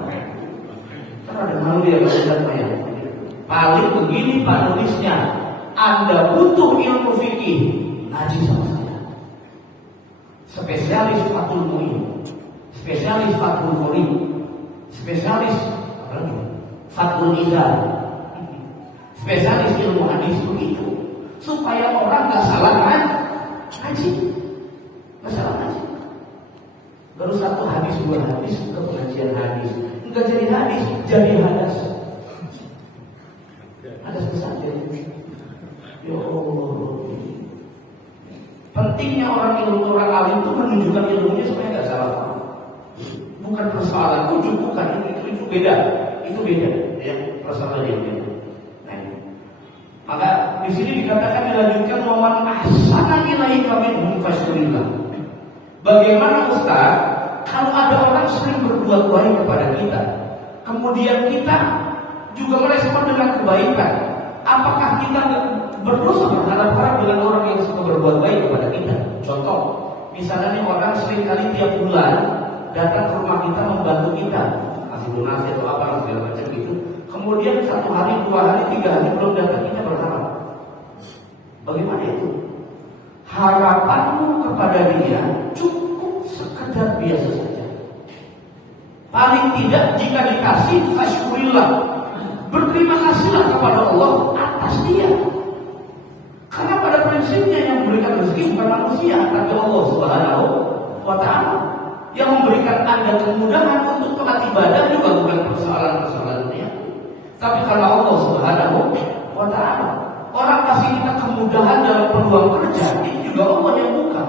Kan ada malu ya Ustaz Maya. Paling begini Pak nulisnya, Anda butuh ilmu fikih, ngaji sama saya. Spesialis Fathul Mu'in, spesialis Fathul Qorib, spesialis apa lagi? Fathul Izar, spesialis ilmu hadis begitu, supaya orang nggak salah ngaji, nggak salah ngaji. Baru satu hadis dua hadis ke pengajian hadis, nggak jadi hadis, jadi hadas. Hadas besar jadi. Ya Allah. Pentingnya orang alim itu menunjukkan ilmunya supaya nggak salah paham. Bukan persoalan ujuk, bukan itu beda, ya persoalan yang beda. Nah, maka di sini dikatakan dilanjutkan waman ahsana ilaika minhum fashkurillah. Bagaimana Ustaz kalau ada orang sering berbuat baik kepada kita, kemudian kita juga merespon dengan kebaikan, apakah kita berdosa berharap-harap dengan orang yang suka berbuat baik kepada kita? Contoh, misalnya orang sering kali tiap bulan datang ke rumah kita membantu kita, kasih donasi atau apa segala macam gitu. Kemudian 1 hari, 2 hari, 3 hari belum datang, kita berharap. Bagaimana itu? Harapanmu kepada dia cukup sekedar biasa saja. Paling tidak jika dikasih fashkurillah, berterima kasihlah kepada Allah atas dia. Karena pada prinsipnya yang memberikan rezeki bukan manusia, tapi Allah Subhanahu wa Ta'ala. Yang memberikan Anda kemudahan untuk tempat ibadah juga bukan persoalan dunia, tapi karena Allah Subhanahu wa Ta'ala. Orang kasih kita kemudahan dalam peluang kerja, itu juga Allah yang buka,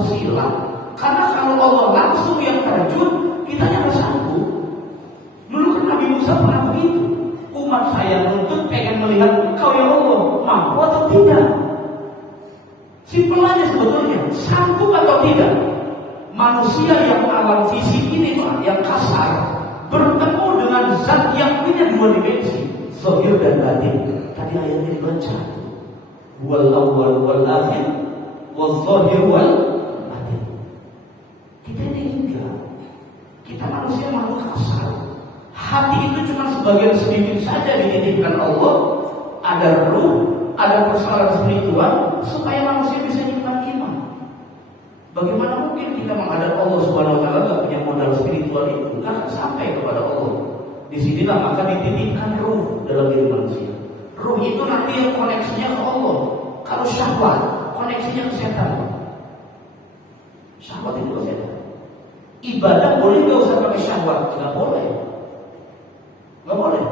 Allah silang. Karena kalau Allah langsung yang terjun, kita nggak sanggup. Dulu kan Nabi Musa pernah begitu. Umat saya nuntut pengen melihat engkau ya Allah, mampu atau tidak? Simpel aja sebetulnya, sanggup atau tidak? Manusia yang alam fisik ini yang kasar bertemu dengan zat yang punya dua dimensi, zahir dan batin. Tadi ayatnya dibaca, wal awwal wal akhir wal zahir wal batin. Kita ini enggak. Kita manusia makhluk kasar. Hati itu cuma sebagian sedikit saja dititipkan Allah. Ada ruh, ada persoalan spiritual supaya manusia bisa nyimpan iman. Bagaimana mungkin kita menghadap Allah Subhanahu wa taala enggak punya modal spiritual itu? Enggak akan sampai kepada Allah. Disinilah maka dititipkan ruh dalam diri manusia. Ruh itu nanti yang koneksinya ke Allah. Kalau syahwat, koneksinya ke setan. Syahwat itu ke setan. Ibadah boleh nggak usah pakai syahwat? Nggak boleh. Nggak boleh.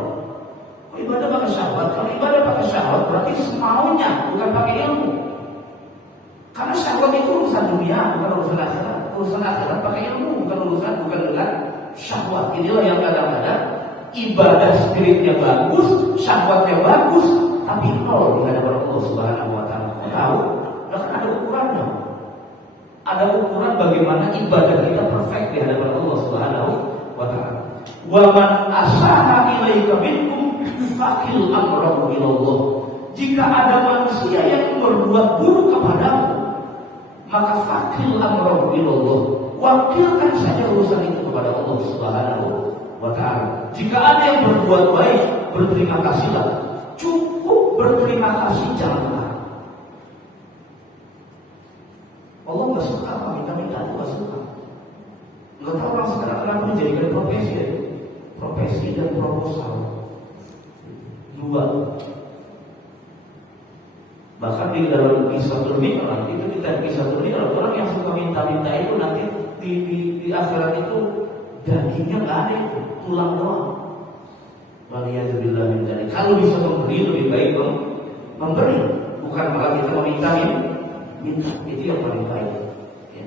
Kalau ibadah pakai syahwat, kalau ibadah pakai syahwat berarti semaunya, bukan pakai ilmu. Karena syahwat itu urusan dunia, bukan urusan akhirat. Urusan akhirat pakai ilmu, bukan dengan syahwat. Inilah yang kadang-kadang ibadah spiritnya bagus, syahwatnya bagus, tapi nol di hadapan Allah Subhanahu wa taala. Tahu? Nah, kan ada ukurannya. Ada ukuran bagaimana ibadah kita perfect di hadapan Allah Subhanahu wa taala. Wa man asaha ilaika minkum faqil amrahu ilallah. Jika ada manusia yang berbuat buruk kepadamu, maka faqil amrahu ilallah. Wakilkan saja urusan itu kepada Allah Subhanahu wa taala. Jika ada yang berbuat baik, berterima kasihlah. Cukup berterima kasih, jangan marah. Allah nggak suka apa minta-minta, nggak suka. Nggak tahu orang sekarang kenapa menjadikan profesi ya? Profesi dan proposal dua. Bahkan di dalam kisah Mi'raj itu kita kisah Mi'raj, orang yang suka minta-minta itu nanti di akhirat itu dagingnya nggak ada, itu tulang doang. Waliyadzubillah min dzalik. Kalau bisa memberi lebih baik memberi, bukan malah kita meminta minta. Itu yang paling baik. Ya.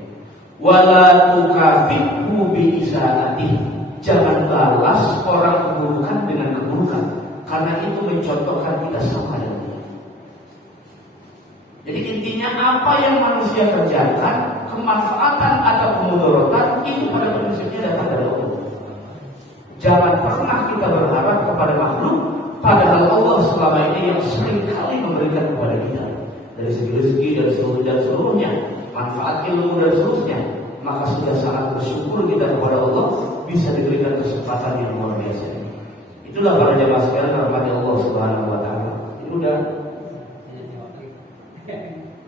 Wala tukafihu bi isaati. Jangan balas orang keburukan dengan keburukan, karena itu mencontohkan kita sama dengan dia. Jadi intinya apa yang manusia kerjakan, kemanfaatan atau kemudaratan itu pada prinsipnya datang dari Allah. Jangan pernah kita berharap kepada makhluk, padahal Allah selama ini yang sering kali memberikan kepada kita dari segi rezeki dan seluruhnya, manfaat ilmu dan seterusnya. Maka sudah sangat bersyukur kita kepada Allah bisa diberikan kesempatan yang luar biasa. Itulah para jamaah sekalian rahmat Allah Subhanahu wa taala. Ini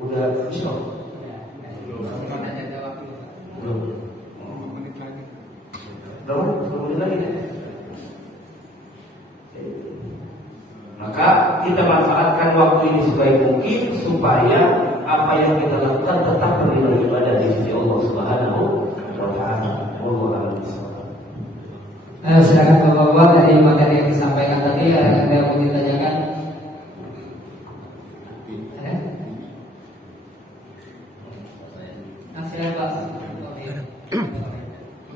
udah bisa. Belum. Berapa menit lagi? Maka kita manfaatkan waktu ini sebaik mungkin supaya apa yang kita lakukan tetap bernilai ibadah di sisi Allah Subhanahu wa taala. Silakan Bapak-bapak dari materi yang disampaikan tadi ada yang mau ditanyakan? Ada? Silakan Pak.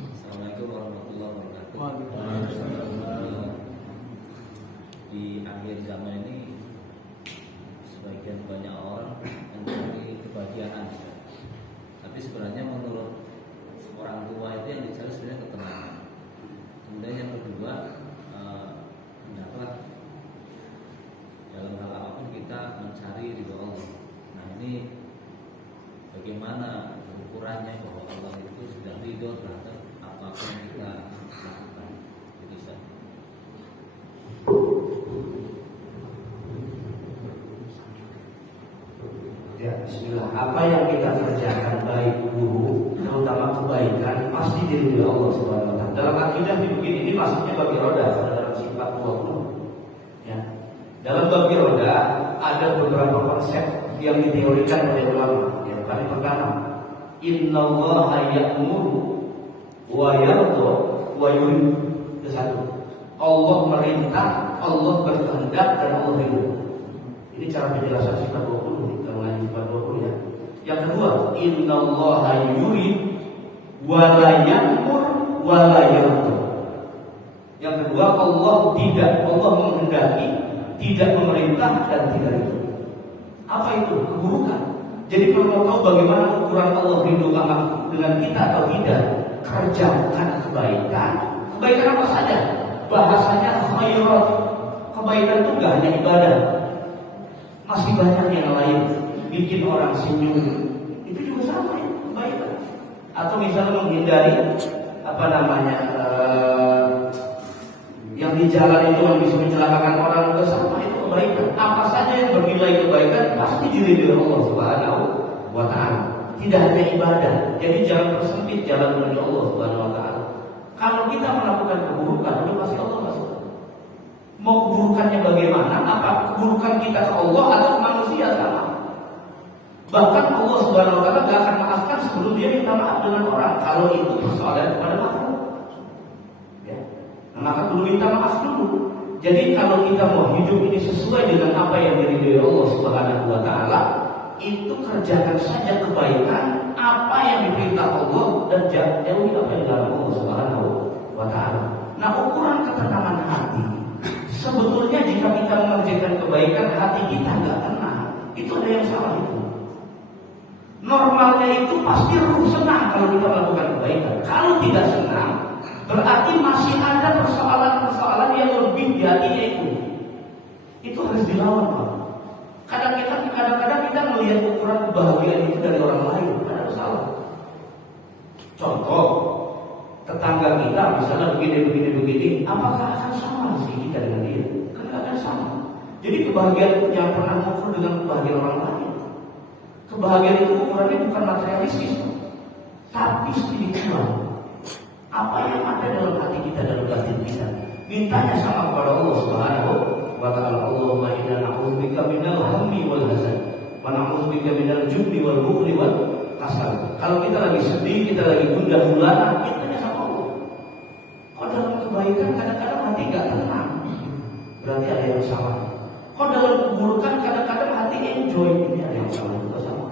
Assalamualaikum warahmatullahi wabarakatuh. Di akhir zaman ini sebagian banyak orang mencari kebahagiaan, tapi sebenarnya menurut orang tua itu yang dicari sebenarnya ketenangan. Kemudian yang kedua, hendaklah dalam hal apapun kita mencari ridho Allah. Nah ini bagaimana ukurannya bahwa Allah itu sudah ridho terhadap apapun yang kita lakukan. Jadi Ya, bismillah. Apa yang kita kerjakan baik buruk, terutama kebaikan, pasti diridhoi Allah Subhanahu wa taala. Dalam akidah begini, ini maksudnya bagi roda dalam sifat 20. Ya. Dalam bagi roda ada beberapa konsep yang diteorikan oleh ulama. Yang paling pertama, innallaha ya'muru wa yarda wa yurid. Itu satu. Allah merintah, Allah berkehendak dan Allah ridho. Ini cara penjelasan sifat 20. Sifat 20 ya. Yang kedua, Innallaha yurid wa la yamur wa la yarda. Yang kedua, Allah menghendaki, tidak memerintah dan tidak ridho. Apa itu? Keburukan. Jadi kalau mau tahu bagaimana ukuran Allah ridho dengan kita atau tidak, kerjakan kebaikan. Kebaikan apa saja? Bahasanya khairat. Kebaikan itu gak hanya ibadah, masih banyak yang lain. Bikin orang senyum, itu juga sama ya, kebaikan. Atau misalnya menghindari yang di jalan itu yang bisa mencelakakan orang, itu sama, itu kebaikan. Apa saja yang bernilai kebaikan pasti diridhoi Allah Subhanahu wa Ta'ala. Tidak hanya ibadah. Jadi jangan persempit jalan menuju Allah Subhanahu wa Ta'ala. Kalau kita melakukan keburukan, itu pasti Allah masuk. Mau keburukannya bagaimana? Apa keburukan kita ke Allah atau ke manusia sama? Bahkan Allah Subhanahu wa Ta'ala gak akan maafkan sebelum dia minta maaf dengan orang. Kalau itu persoalan kepada makhluk, ya, maka perlu minta maaf dulu. Jadi kalau kita mau hidup ini sesuai dengan apa yang diridhoi Allah Subhanahu wa Ta'ala, itu kerjakan saja kebaikan, apa yang diperintah Allah, dan jauhi apa yang dilarang Allah Subhanahu wa Ta'ala. Nah, ukuran ketenangan hati, sebetulnya jika kita mengerjakan kebaikan, hati kita nggak tenang, itu ada yang salah itu. Normalnya itu pasti senang kalau kita melakukan kebaikan. Kalau tidak senang, berarti masih ada persoalan-persoalan yang lebih di hatinya itu. Itu harus dilawan, Pak. Kadang-kadang kita melihat ukuran kebahagiaan itu dari orang lain, ada salah. Contoh, tetangga kita misalnya begini, apakah akan sama rezeki kita dengan dia? Kan akan sama. Jadi kebahagiaan yang pernah mengukur dengan kebahagiaan orang lain. Kebahagiaan itu ukurannya bukan materialistis, tapi spiritual. Apa yang ada dalam hati kita, dalam batin kita, mintanya sama kepada Allah Subhanahu wa Ta'ala. Allahumma inna na'udzubika minal hammi wal hazan wa na'udzubika minal jubni wal bukhli wal kasal. Kalau kita lagi sedih, kita lagi gundah gulana, mintanya sama Allah. Kok dalam kebaikan kadang-kadang hati gak tenang, berarti ada yang salah. Kok dalam keburukan kadang-kadang hati enjoy, ini ada yang salah juga sama.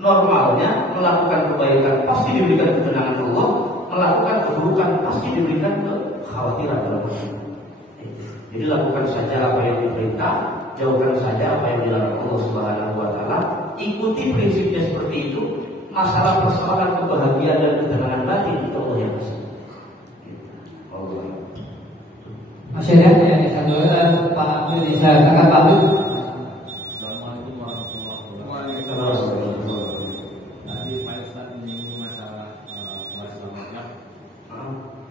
Normalnya melakukan kebaikan pasti diberikan ketenangan Allah, melakukan keburukan pasti diberikan kekhawatiran dalam hati. Jadi lakukan saja apa yang diperintah, jauhkan saja apa yang dilarang Allah Subhanahu wa Ta'ala. Ikuti prinsipnya seperti itu. Masalah persoalan kebahagiaan dan ketenangan batin itu Allah yang kasih. Allah. Masih ada yang satu Pak Abdul, silakan Pak Abdul. Assalamualaikum warahmatullahi wabarakatuh. Waalaikumsalam. Tadi Pak Ustaz menyinggung masalah puasa Ramadan,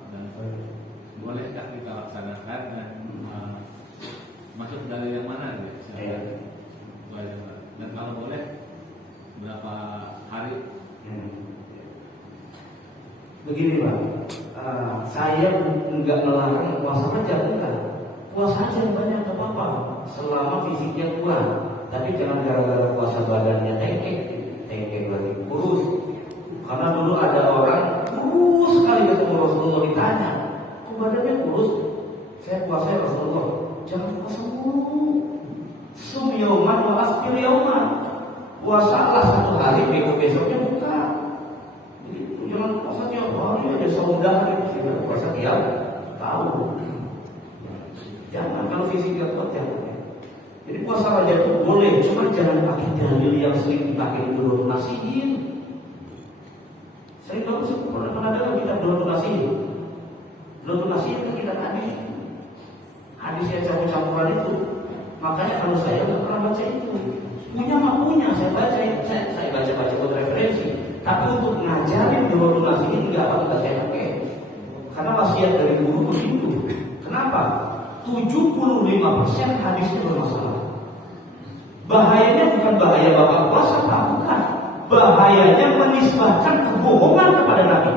dan bolehkah kita laksanakan dan masuk dari yang mana gitu? Dan kalau boleh berapa hari? Begini Pak, saya enggak melarang puasa aja, bukan. Puasa aja banyak, gak apa-apa, selama fisiknya kuat. Tapi jangan gara-gara puasa badannya tengkek lagi kurus. Karena dulu ada orang kurus sekali ketemu Rasulullah, ditanya, kok badannya kurus? Saya puasa ya Rasulullah. Jangan puasa mulu. Sum yauman wa asfir yauman. Puasalah satu hari, besoknya buka. Begitu, jangan puasa tiap hari, ada saudah kita puasa tiap tahun. Jangan, kalau fisiknya kuat jangan. Jadi puasa raja itu boleh, cuma jangan pakai dalil yang sering dipakai itu dulu nasihin. Saya tahu pernah ada kita dulu nasihin. Dulu nasihin kan kita hadis. Hadis yang campur-campuran itu. Makanya kalau saya nggak pernah baca itu. Punya saya baca itu, saya baca buat referensi. Tapi untuk ngajarin dulu nasihin nggak saya pakai. Karena wasiat dari guru begitu. Kenapa? 75% hadisnya bermasalah. Bahayanya bukan bahaya bapak puasa, bukan. Bahayanya menisbahkan kebohongan kepada Nabi.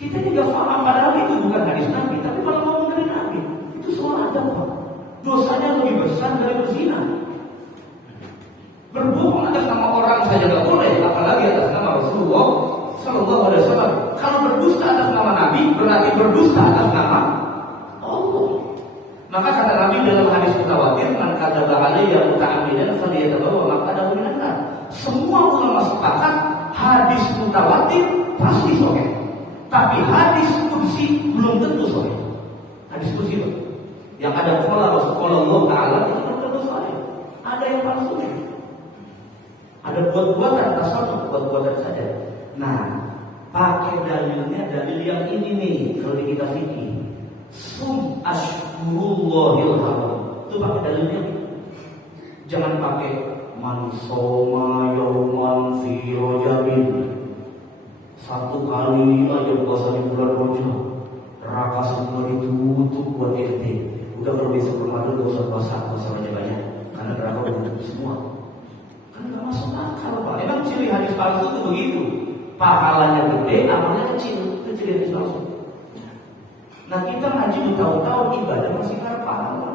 Kita juga paham padahal itu bukan hadis Nabi, tapi kalau ngomong dari Nabi, itu semua ada Pak. Dosanya lebih besar dari berzina. Berbohong atas nama orang saja nggak boleh, apalagi atas nama Rasulullah Sallallahu Alaihi Wasallam. Kalau berdusta atas nama Nabi, berarti berdusta atas nama Allah. Maka kata Nabi dalam hadis mutawatir, man kadzaba alayya muta'ammidan falyatabawa maq'adahu minan nar. Semua Tapi hadis kursi belum tentu sahih. Hadis kursi itu yang ada qala Allah Ta'ala itu belum tentu sahih. Ada yang palsunya. Ada buat-buatan tasawuf, buat-buatan saja. Nah, pakai dalilnya dalil yang ini nih kalau di kitab fikih. Sum ashkurullahil haram. Itu pakai dalilnya. Jangan pakai man soma yauman fi rajabin. Satu kali aja puasa di bulan Rajab, neraka semua ditutup buat RT. Udah kalau besok Ramadan gak usah puasa aja banyak, karena neraka udah ditutup semua. Kan gak masuk akal Pak. Emang ciri hadis palsu itu begitu. Pahalanya gede, amalnya kecil. Itu ciri hadis palsu. Nah kita ngaji bertahun-tahun ibadah masih ngarep pahala.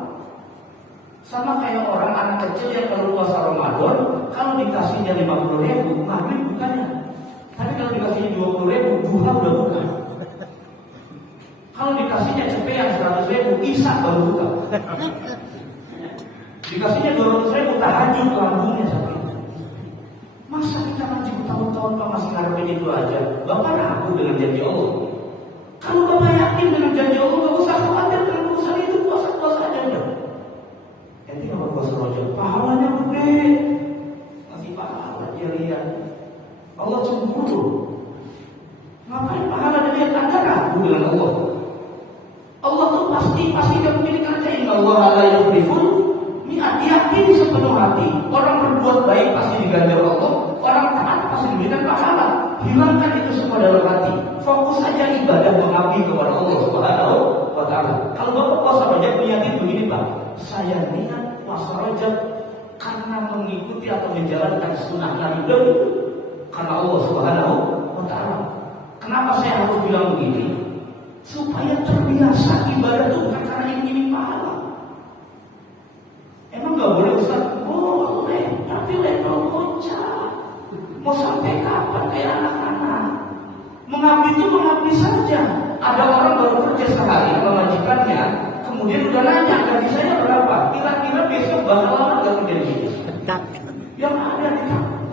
Sama kayak orang anak kecil yang kalau puasa Ramadan, kalau dikasihnya 50.000, maghrib bukannya. Tapi kalau dikasihnya 20.000, duha udah buka. Kalau dikasihnya cepean 100.000, isak baru buka. Dikasihnya 200.000, tahajud lambungnya sakit. Masa kita ngaji bertahun-tahun Pak masih ngarepin itu aja? Bapak ragu dengan janji Allah. Kalau Bapak yakin dengan janji Allah, gak usah khawatir dengan urusan itu, puasa-puasa aja udah. Nanti kalau puasa Rajab, pahalanya gede. Masih pahala dia lihat. Allah cemburu. Ngapain pahala dilihat? Anda ragu dengan Allah. Allah tuh pasti gak mungkin dikerjain. Allah la yukhliful mi'ad. Yakin sepenuh hati. Orang berbuat baik pasti diganjar Allah. Orang taat pasti diberikan pahala. Hilangkan itu semua dalam hati. Fokus saja ibadah mengabdi kepada Allah Subhanahu wa Ta'ala. Kalau Bapak puasa Rajab niatin begini Pak, saya niat puasa Rajab karena mengikuti atau menjalankan sunnah Nabi Daud. Karena Allah Subhanahu wa Ta'ala. Kenapa saya harus bilang begini? Supaya terbiasa ibadah itu bukan karena ingin pahala. Emang gak boleh Ustaz? Boleh, tapi level kocak. Mau sampai kapan kayak anak-anak? Mengabdi itu mengabdi saja. Ada orang baru kerja sehari sama majikannya, kemudian udah nanya gaji saya berapa? Kira-kira besok bakal lama gak kerja di sini? Yang ada di kampung.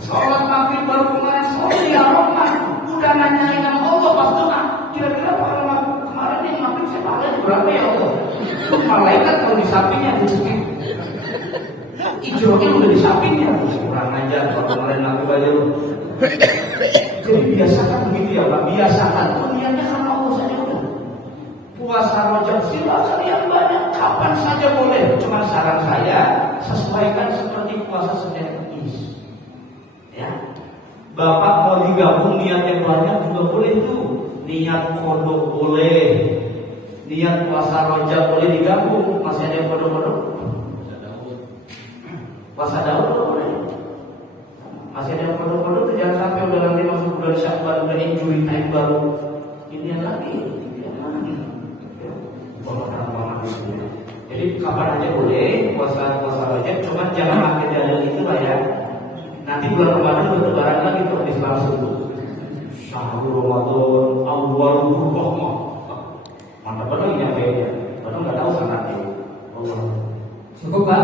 Sholat maghrib baru kemarin sore ya Rahman. Udah nanyain sama Allah pas doa. Kira-kira pahala kemarin nih maghrib saya pahalanya berapa ya Allah? Malaikat kalau di sampingnya dicuci. Ijrohnya udah di sampingnya. Kurang ajar kalau kemarin maghrib aja lu. Jadi biasakan begitu ya Pak. Biasakan. Niatnya karena Allah saja udah. Puasa Rajab silakan yang banyak. Kapan saja boleh. Cuma saran saya sesuaikan seperti puasa Senin Kamis. Ya, Bapak mau digabung niatnya banyak juga boleh tuh. Niat kodok boleh, niat puasa Rajab boleh digabung. Masih ada yang kodok-kodok? Puasa Daud boleh. Masih ada yang kodok-kodok tuh jangan sampai udah nanti masuk bulan Syawal udah injury time baru ini lagi. Jadi kapan aja boleh puasa Rajab, cuma jangan pakai dalil itu lah ya. Nanti bulan Ramadan udah lebaran lagi tuh habis langsung tuh. Syahrul Ramadan awwalur rahmah. Mantap banget ini apa ya? Padahal nggak tahu sangatnya. Allah. Cukup Pak,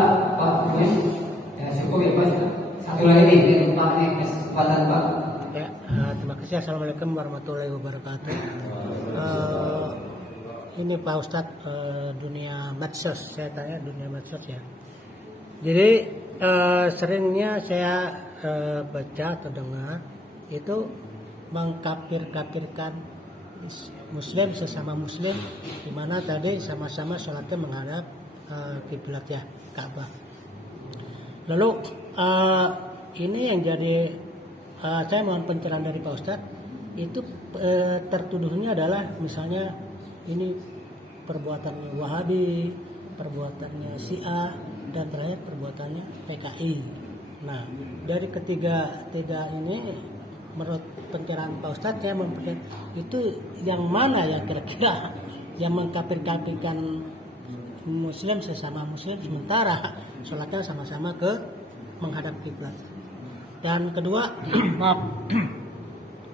mungkin ya cukup ya Pak. Satu lagi nih, Pak nih kesempatan Pak. Ya, terima kasih. Assalamualaikum warahmatullahi wabarakatuh. Ini Pak Ustadz, dunia medsos, saya tanya dunia medsos ya. Jadi seringnya saya baca atau dengar itu mengkafir-kafirkan Muslim sesama Muslim, di mana tadi sama-sama sholatnya menghadap kiblat ya, Ka'bah. Lalu ini yang jadi saya mohon pencerahan dari Pak Ustadz. Itu tertuduhnya adalah misalnya ini perbuatannya Wahabi, perbuatannya Syiah, dan terakhir perbuatannya PKI. Nah, dari ketiga ini menurut pencerahan Pak Ustadz saya memperlihat itu yang mana ya kira-kira yang mengkafir-kafirkan Muslim sesama Muslim sementara sholatnya sama-sama ke menghadap kiblat. Dan kedua, maaf.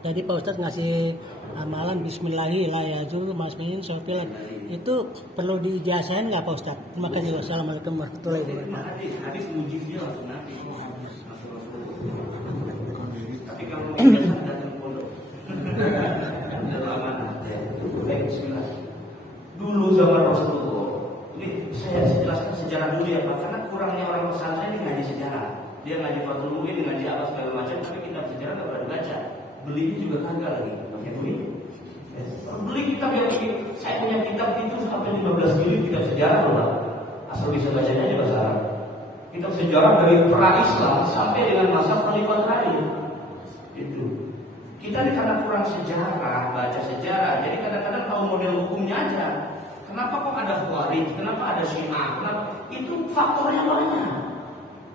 Jadi Pak Ustadz ngasih amalan Bismillahirrahmanirrahim itu perlu diijazahin nggak Pak Ustadz? Terima kasih. Wassalamualaikum warahmatullahi wabarakatuh. Hadis mujiznya langsung nanti. Tapi kalau mau datang pondok zaman Rasulullah. Ini saya jelaskan sejarah dulu ya Pak, karena kurangnya orang pesantren ini ngaji sejarah. Dia ngaji Fathul Mu'in, ngaji apa segala macam, tapi kitab sejarah nggak pernah dibaca. Belinya juga kagak lagi, pakai duit. Beli kitab yang saya punya kitab itu sampai 15 jilid kitab sejarah loh Pak. Asal bisa bacanya aja bahasa Arab. Kitab sejarah dari pra-Islam sampai dengan masa Khalifah terakhir. Itu. Kita ini karena kurang sejarah, baca sejarah, jadi kadang-kadang tahu model hukumnya aja. Kenapa kok ada Khawarij? Kenapa ada Syiah? Kenapa? Itu faktornya banyak.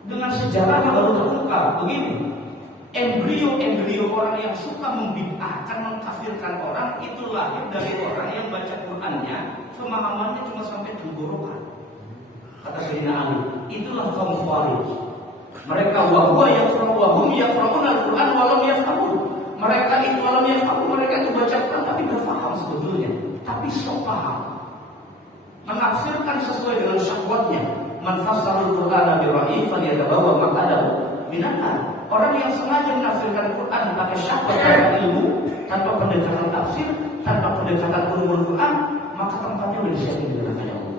Dengan sejarah baru terungkap. Begini, embrio orang yang suka membid'ahkan, mengkafirkan orang itu lahir dari orang yang baca Qur'annya, pemahamannya cuma sampai tenggorokan. Kata Sayyidina Ali, itulah kaum Khawarij. Mereka wahum yaqra'un al-Qur'an walam yafhamun. Mereka itu walam yafhamun, mereka itu baca Qur'an tapi tidak paham sebetulnya, tapi sok paham. Menafsirkan sesuai dengan syahwatnya. Man fassarul Qur'ana bi ra'yi falyatabawa maq'adahu minan nar. Orang yang sengaja menafsirkan Quran pakai syahwat tanpa ilmu, tanpa pendekatan tafsir, tanpa pendekatan ulumul Quran, maka tempatnya sudah disiapkan di neraka Allah.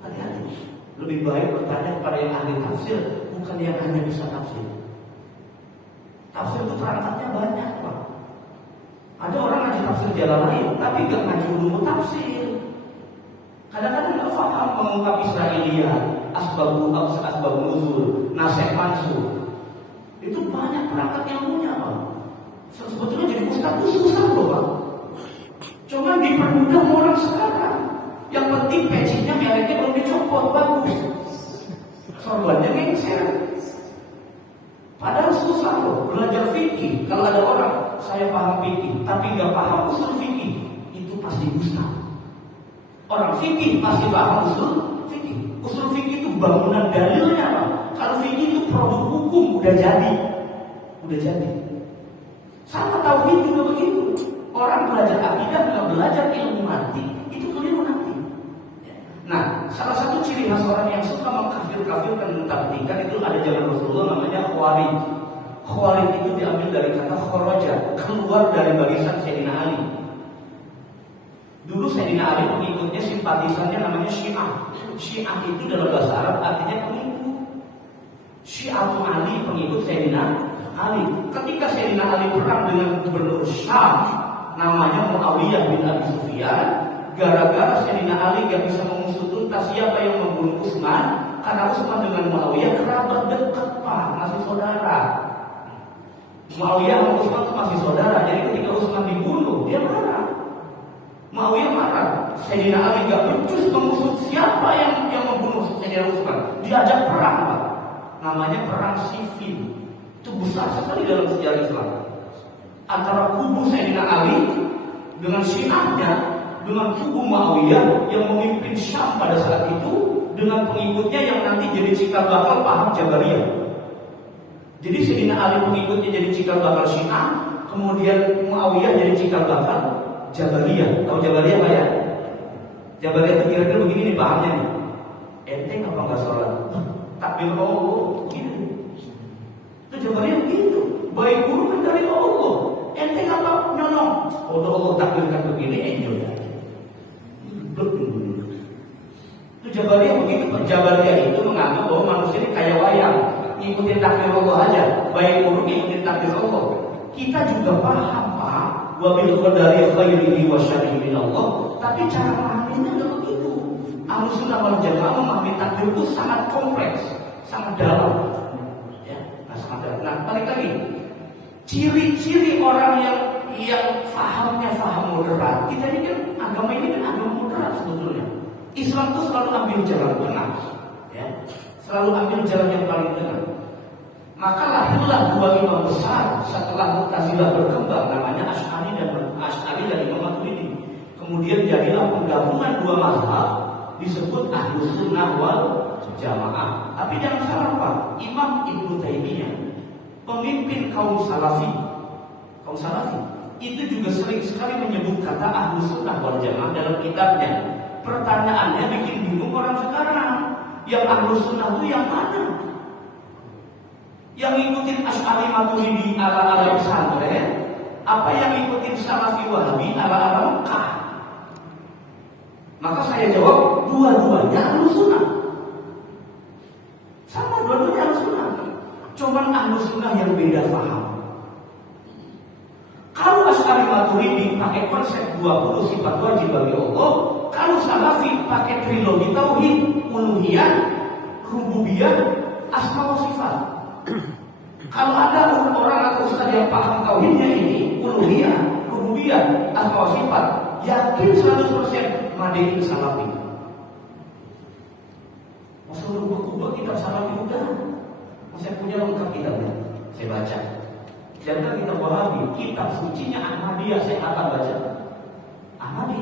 Hati-hati. Lebih baik bertanya kepada yang ahli tafsir, bukan yang hanya bisa tafsir. Tafsir itu perangkatnya banyak, Pak. Ada orang ngaji tafsir jalan lain, tapi nggak ngaji ulumul tafsir. Kadang-kadang nggak paham mengungkap Israiliyah, asbab nuzul, nasih mansur. Itu banyak perangkat ilmunya, Pak. Sebetulnya jadi ustaz itu susah loh, Pak. Cuma dipermudah orang sekarang. Yang penting pecinya mereknya belum dicopot, bagus. Sorbannya ngengser. Padahal susah loh belajar fikih. Kalau ada orang saya paham fikih tapi nggak paham usul fikih, itu pasti ustaz. Orang fikih pasti paham usul fikih. Usul fikih itu bangunan dalilnya, Pak. Kalau fikih itu produk hukum udah jadi. Sama tauhid juga begitu. Orang belajar akidah nggak belajar ilmu nanti, itu keliru nanti. Nah, salah satu ciri khas orang yang suka mengkafir-kafirkan mentakdikan itu ada zaman Rasulullah namanya Khawarij. Khawarij itu diambil dari kata kharaja, keluar dari barisan Sayyidina Ali. Dulu Sayyidina Ali pengikutnya, simpatisannya namanya Syiah. Syiah itu dalam bahasa Arab artinya pengikut. Syiatu Ali, pengikut Sayyidina Ali. Ketika Sayyidina Ali perang dengan gubernur Syam namanya Muawiyah bin Abi Sufyan, gara-gara Sayyidina Ali gak bisa mengusut tuntas siapa yang membunuh Utsman, karena Utsman dengan Muawiyah kerabat dekat, Pak, masih saudara. Muawiyah sama Utsman itu masih saudara, jadi ketika Utsman dibunuh, dia marah. Muawiyah marah. Sayyidina Ali gak becus mengusut siapa yang membunuh Sayyidina Utsman. Diajak perang, Pak. Namanya perang Siffin. Itu besar sekali dalam sejarah Islam. Antara kubu Sayyidina Ali dengan Syiahnya, dengan kubu Muawiyah yang memimpin Syam pada saat itu, dengan pengikutnya yang nanti jadi cikal bakal paham Jabariyah. Jadi Sayyidina Ali pengikutnya jadi cikal bakal Syiah, kemudian Muawiyah jadi cikal bakal Jabariyah. Tahu Jabariyah Pak ya? Jabariyah itu kira-kira begini nih pahamnya nih. Ente apa nggak sholat? Takbir Allah begini. Itu Jabariyah begitu. Baik guru kan dari Allah. Ente apa nyolong? Udah Allah takbirkan begini enjoy. Itu Jabariyah begitu. Jabariyah itu menganggap bahwa manusia ini kayak wayang, ikutin takbir Allah aja. Baik guru ikutin takbir Allah. Kita juga paham, Pak, wa bil qadari khairihi wa syarrihi min Allah, tapi cara memahaminya enggak begitu. Ahlussunnah wal Jamaah memahami takdir itu sangat kompleks, sangat dalam. Ya, sangat dalam. Nah, balik lagi. Ciri-ciri orang yang fahamnya faham moderat. Kita ini kan agama agama moderat sebetulnya. Islam itu selalu ambil jalan tengah, ya. Selalu ambil jalan yang paling tengah. Maka lahirlah dua imam besar setelah Mu'tazilah berkembang, namanya Asy'ari dan Imam Maturidi. Kemudian jadilah penggabungan dua mazhab disebut Ahlus Sunnah wal Jamaah. Tapi jangan salah, Pak, Imam Ibnu Taimiyah, pemimpin kaum Salafi itu juga sering sekali menyebut kata Ahlus Sunnah wal Jamaah dalam kitabnya. Pertanyaannya bikin bingung orang sekarang. Yang Ahlus Sunnah itu yang mana? Yang ngikutin Asy'ari Maturidi ala pesantren, apa yang ngikutin Salafi Wahabi ala Mekah? Maka saya jawab, dua-duanya Ahlus Sunnah. Sama, dua-duanya Ahlus Sunnah. Cuman Ahlus Sunnah yang beda paham. Kalau Asy'ari Maturidi pakai konsep 20 sifat wajib bagi Allah, kalau Salafi pakai trilogi tauhid, uluhiyah, rububiyah, asma wa sifat. Kalau ada orang atau ustaz yang paham tauhidnya ini, uluhiyah, rububiyah, asma wa sifat, yakin 100% Madeni Salafi. Masa berubah-ubah kitab Salafi udah. Saya punya lengkap kitabnya, saya baca. Jangan kita Wahabi, kitab sucinya Ahmadiyah saya akan baca. Ahmadi.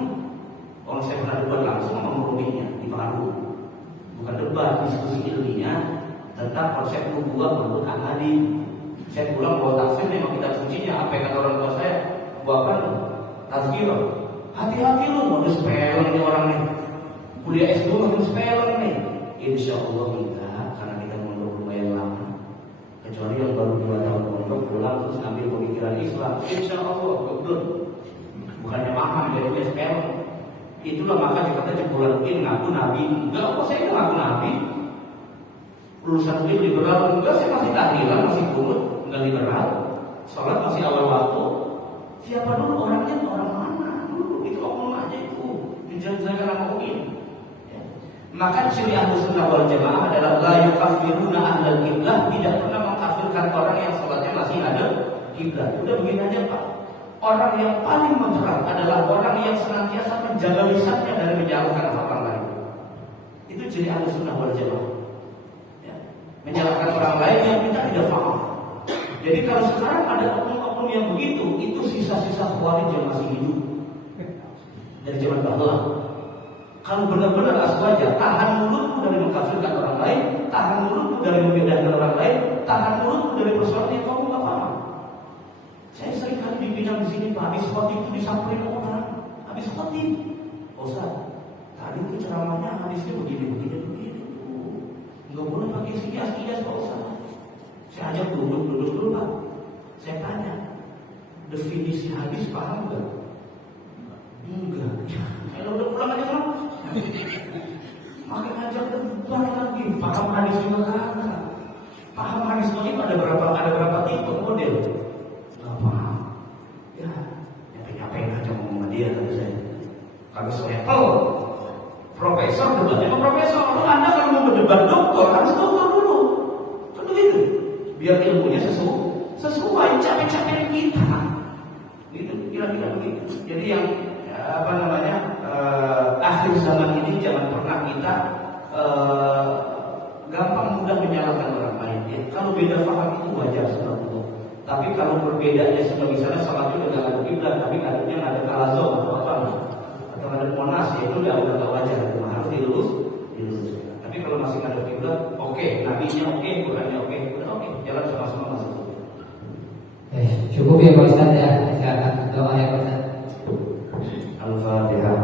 Kalau saya pernah debat langsung sama muridnya di Palu. Bukan debat, diskusi ilmiah tentang konsep nubuwah menurut Ahmadi. Saya pulang bawa tafsir memang kitab sucinya. Apa yang kata orang tua saya? Buahkan tazkirah. Hati-hati lu, mau spelling nih orang nih. Kuliah S2 makin spelling nih. Insya Allah enggak, karena kita mondok lumayan lama. Kecuali yang baru 2 tahun mondok pulang terus ngambil pemikiran Islam. Insya Allah betul. Bukannya paham dari spelling. Itulah maka dikata jebolan UIN ngaku nabi. Enggak, kok saya ngaku nabi. Lulusan UIN liberal enggak, saya masih tahlilan, masih kunut, enggak liberal. Sholat masih awal waktu. Siapa dulu orangnya? Orang mana dulu? Itu oknum aja itu. Dijanjikan sama UIN. Ya. Maka ciri Ahlus Sunnah wal Jamaah adalah la yukaffiruna ahlal qiblah, tidak pernah mengkafirkan orang yang sholatnya masih ada kiblat. Udah begini aja Pak. Orang yang paling menterang adalah orang yang senantiasa menjaga lisannya dari menyalahkan orang lain. Itu ciri Ahlus Sunnah wal Jamaah. Ya. Menyalahkan orang lain yang kita tidak paham. Jadi kalau sekarang ada oknum-oknum yang begitu, itu sisa-sisa Khawarij yang masih hidup dari zaman bahla. Kalau benar-benar aswaja, tahan mulutmu dari mengkafirkan orang lain, tahan mulutmu dari membedakan orang lain, tahan mulutmu dari persoalan yang kamu nggak paham. Saya sering kali dipinang di sini, Pak, habis khotib itu disamperin orang, habis khotib, Ustaz, tadi itu ceramahnya hadisnya begini. Nggak boleh pakai kias-kias, Pak Ustaz. Saya ajak duduk dulu Pak. Saya tanya, definisi hadis paham nggak? Enggak. Kalau udah pulang aja kan? Makin ngajak debat lagi. Paham hadis juga kan? Paham hadis ini ada berapa tipe model? Nggak paham. Ya, nyapain aja ngomong sama dia kata saya. Kalau selevel, profesor debatnya sama profesor. Anda kalau mau berdebat doktor harus doktor dulu. Kan begitu. Biar ilmunya sesuai capek-capek kita. Gitu, kira-kira begitu. Jadi yang akhir zaman ini jangan pernah kita gampang mudah menyalahkan orang lain. Ya, kalau beda paham itu wajar sebetulnya. Tapi kalau berbedanya seperti misalnya salat itu dengan ada kiblat, tapi kadernya ada kalazon atau apa, atau ada monas, ya itu udah wajar. Itu harus dilurus. Tapi kalau masih ada kiblat, oke, nabinya oke, Qurannya oke, udah oke, jalan sama-sama masuk. Cukup ya Pak Ustaz ya, saya akan doa ya Pak Ustaz. Al-Fatihah.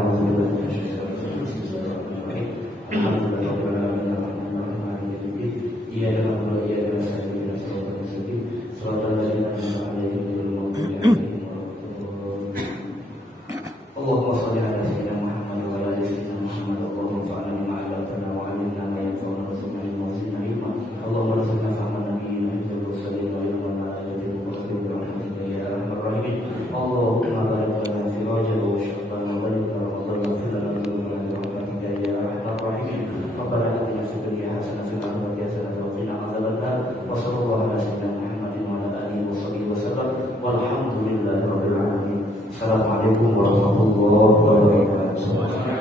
Allahumma shalli ala sayyidina Muhammad wa ala ali sayyidina Muhammad. Allahumma fa'alna bima 'allamtana wa 'allimna ma yanfa'una warzuqna ilma wa zidna ilma. Allahumma arzuqna fahma nabiyina wa mursalin wa ilman la yadillu wa khairu bi rahmatika ya arhamar rahimin. Allahumma barik lana fi Rajab wa Sya'ban wa barik lana Ramadan wa fil dhunubina bi rahmatika ya arhamar rahimin. Rabbana atina fid dunya hasanah wa fil akhirati hasanah wa qina adzabannar. Wa sallallahu ala sayyidina Muhammadin wa ala alihi wa sahbihi wa sallam. Walhamdulillahi rabbil alamin. Assalamualaikum warahmatullahi wabarakatuh.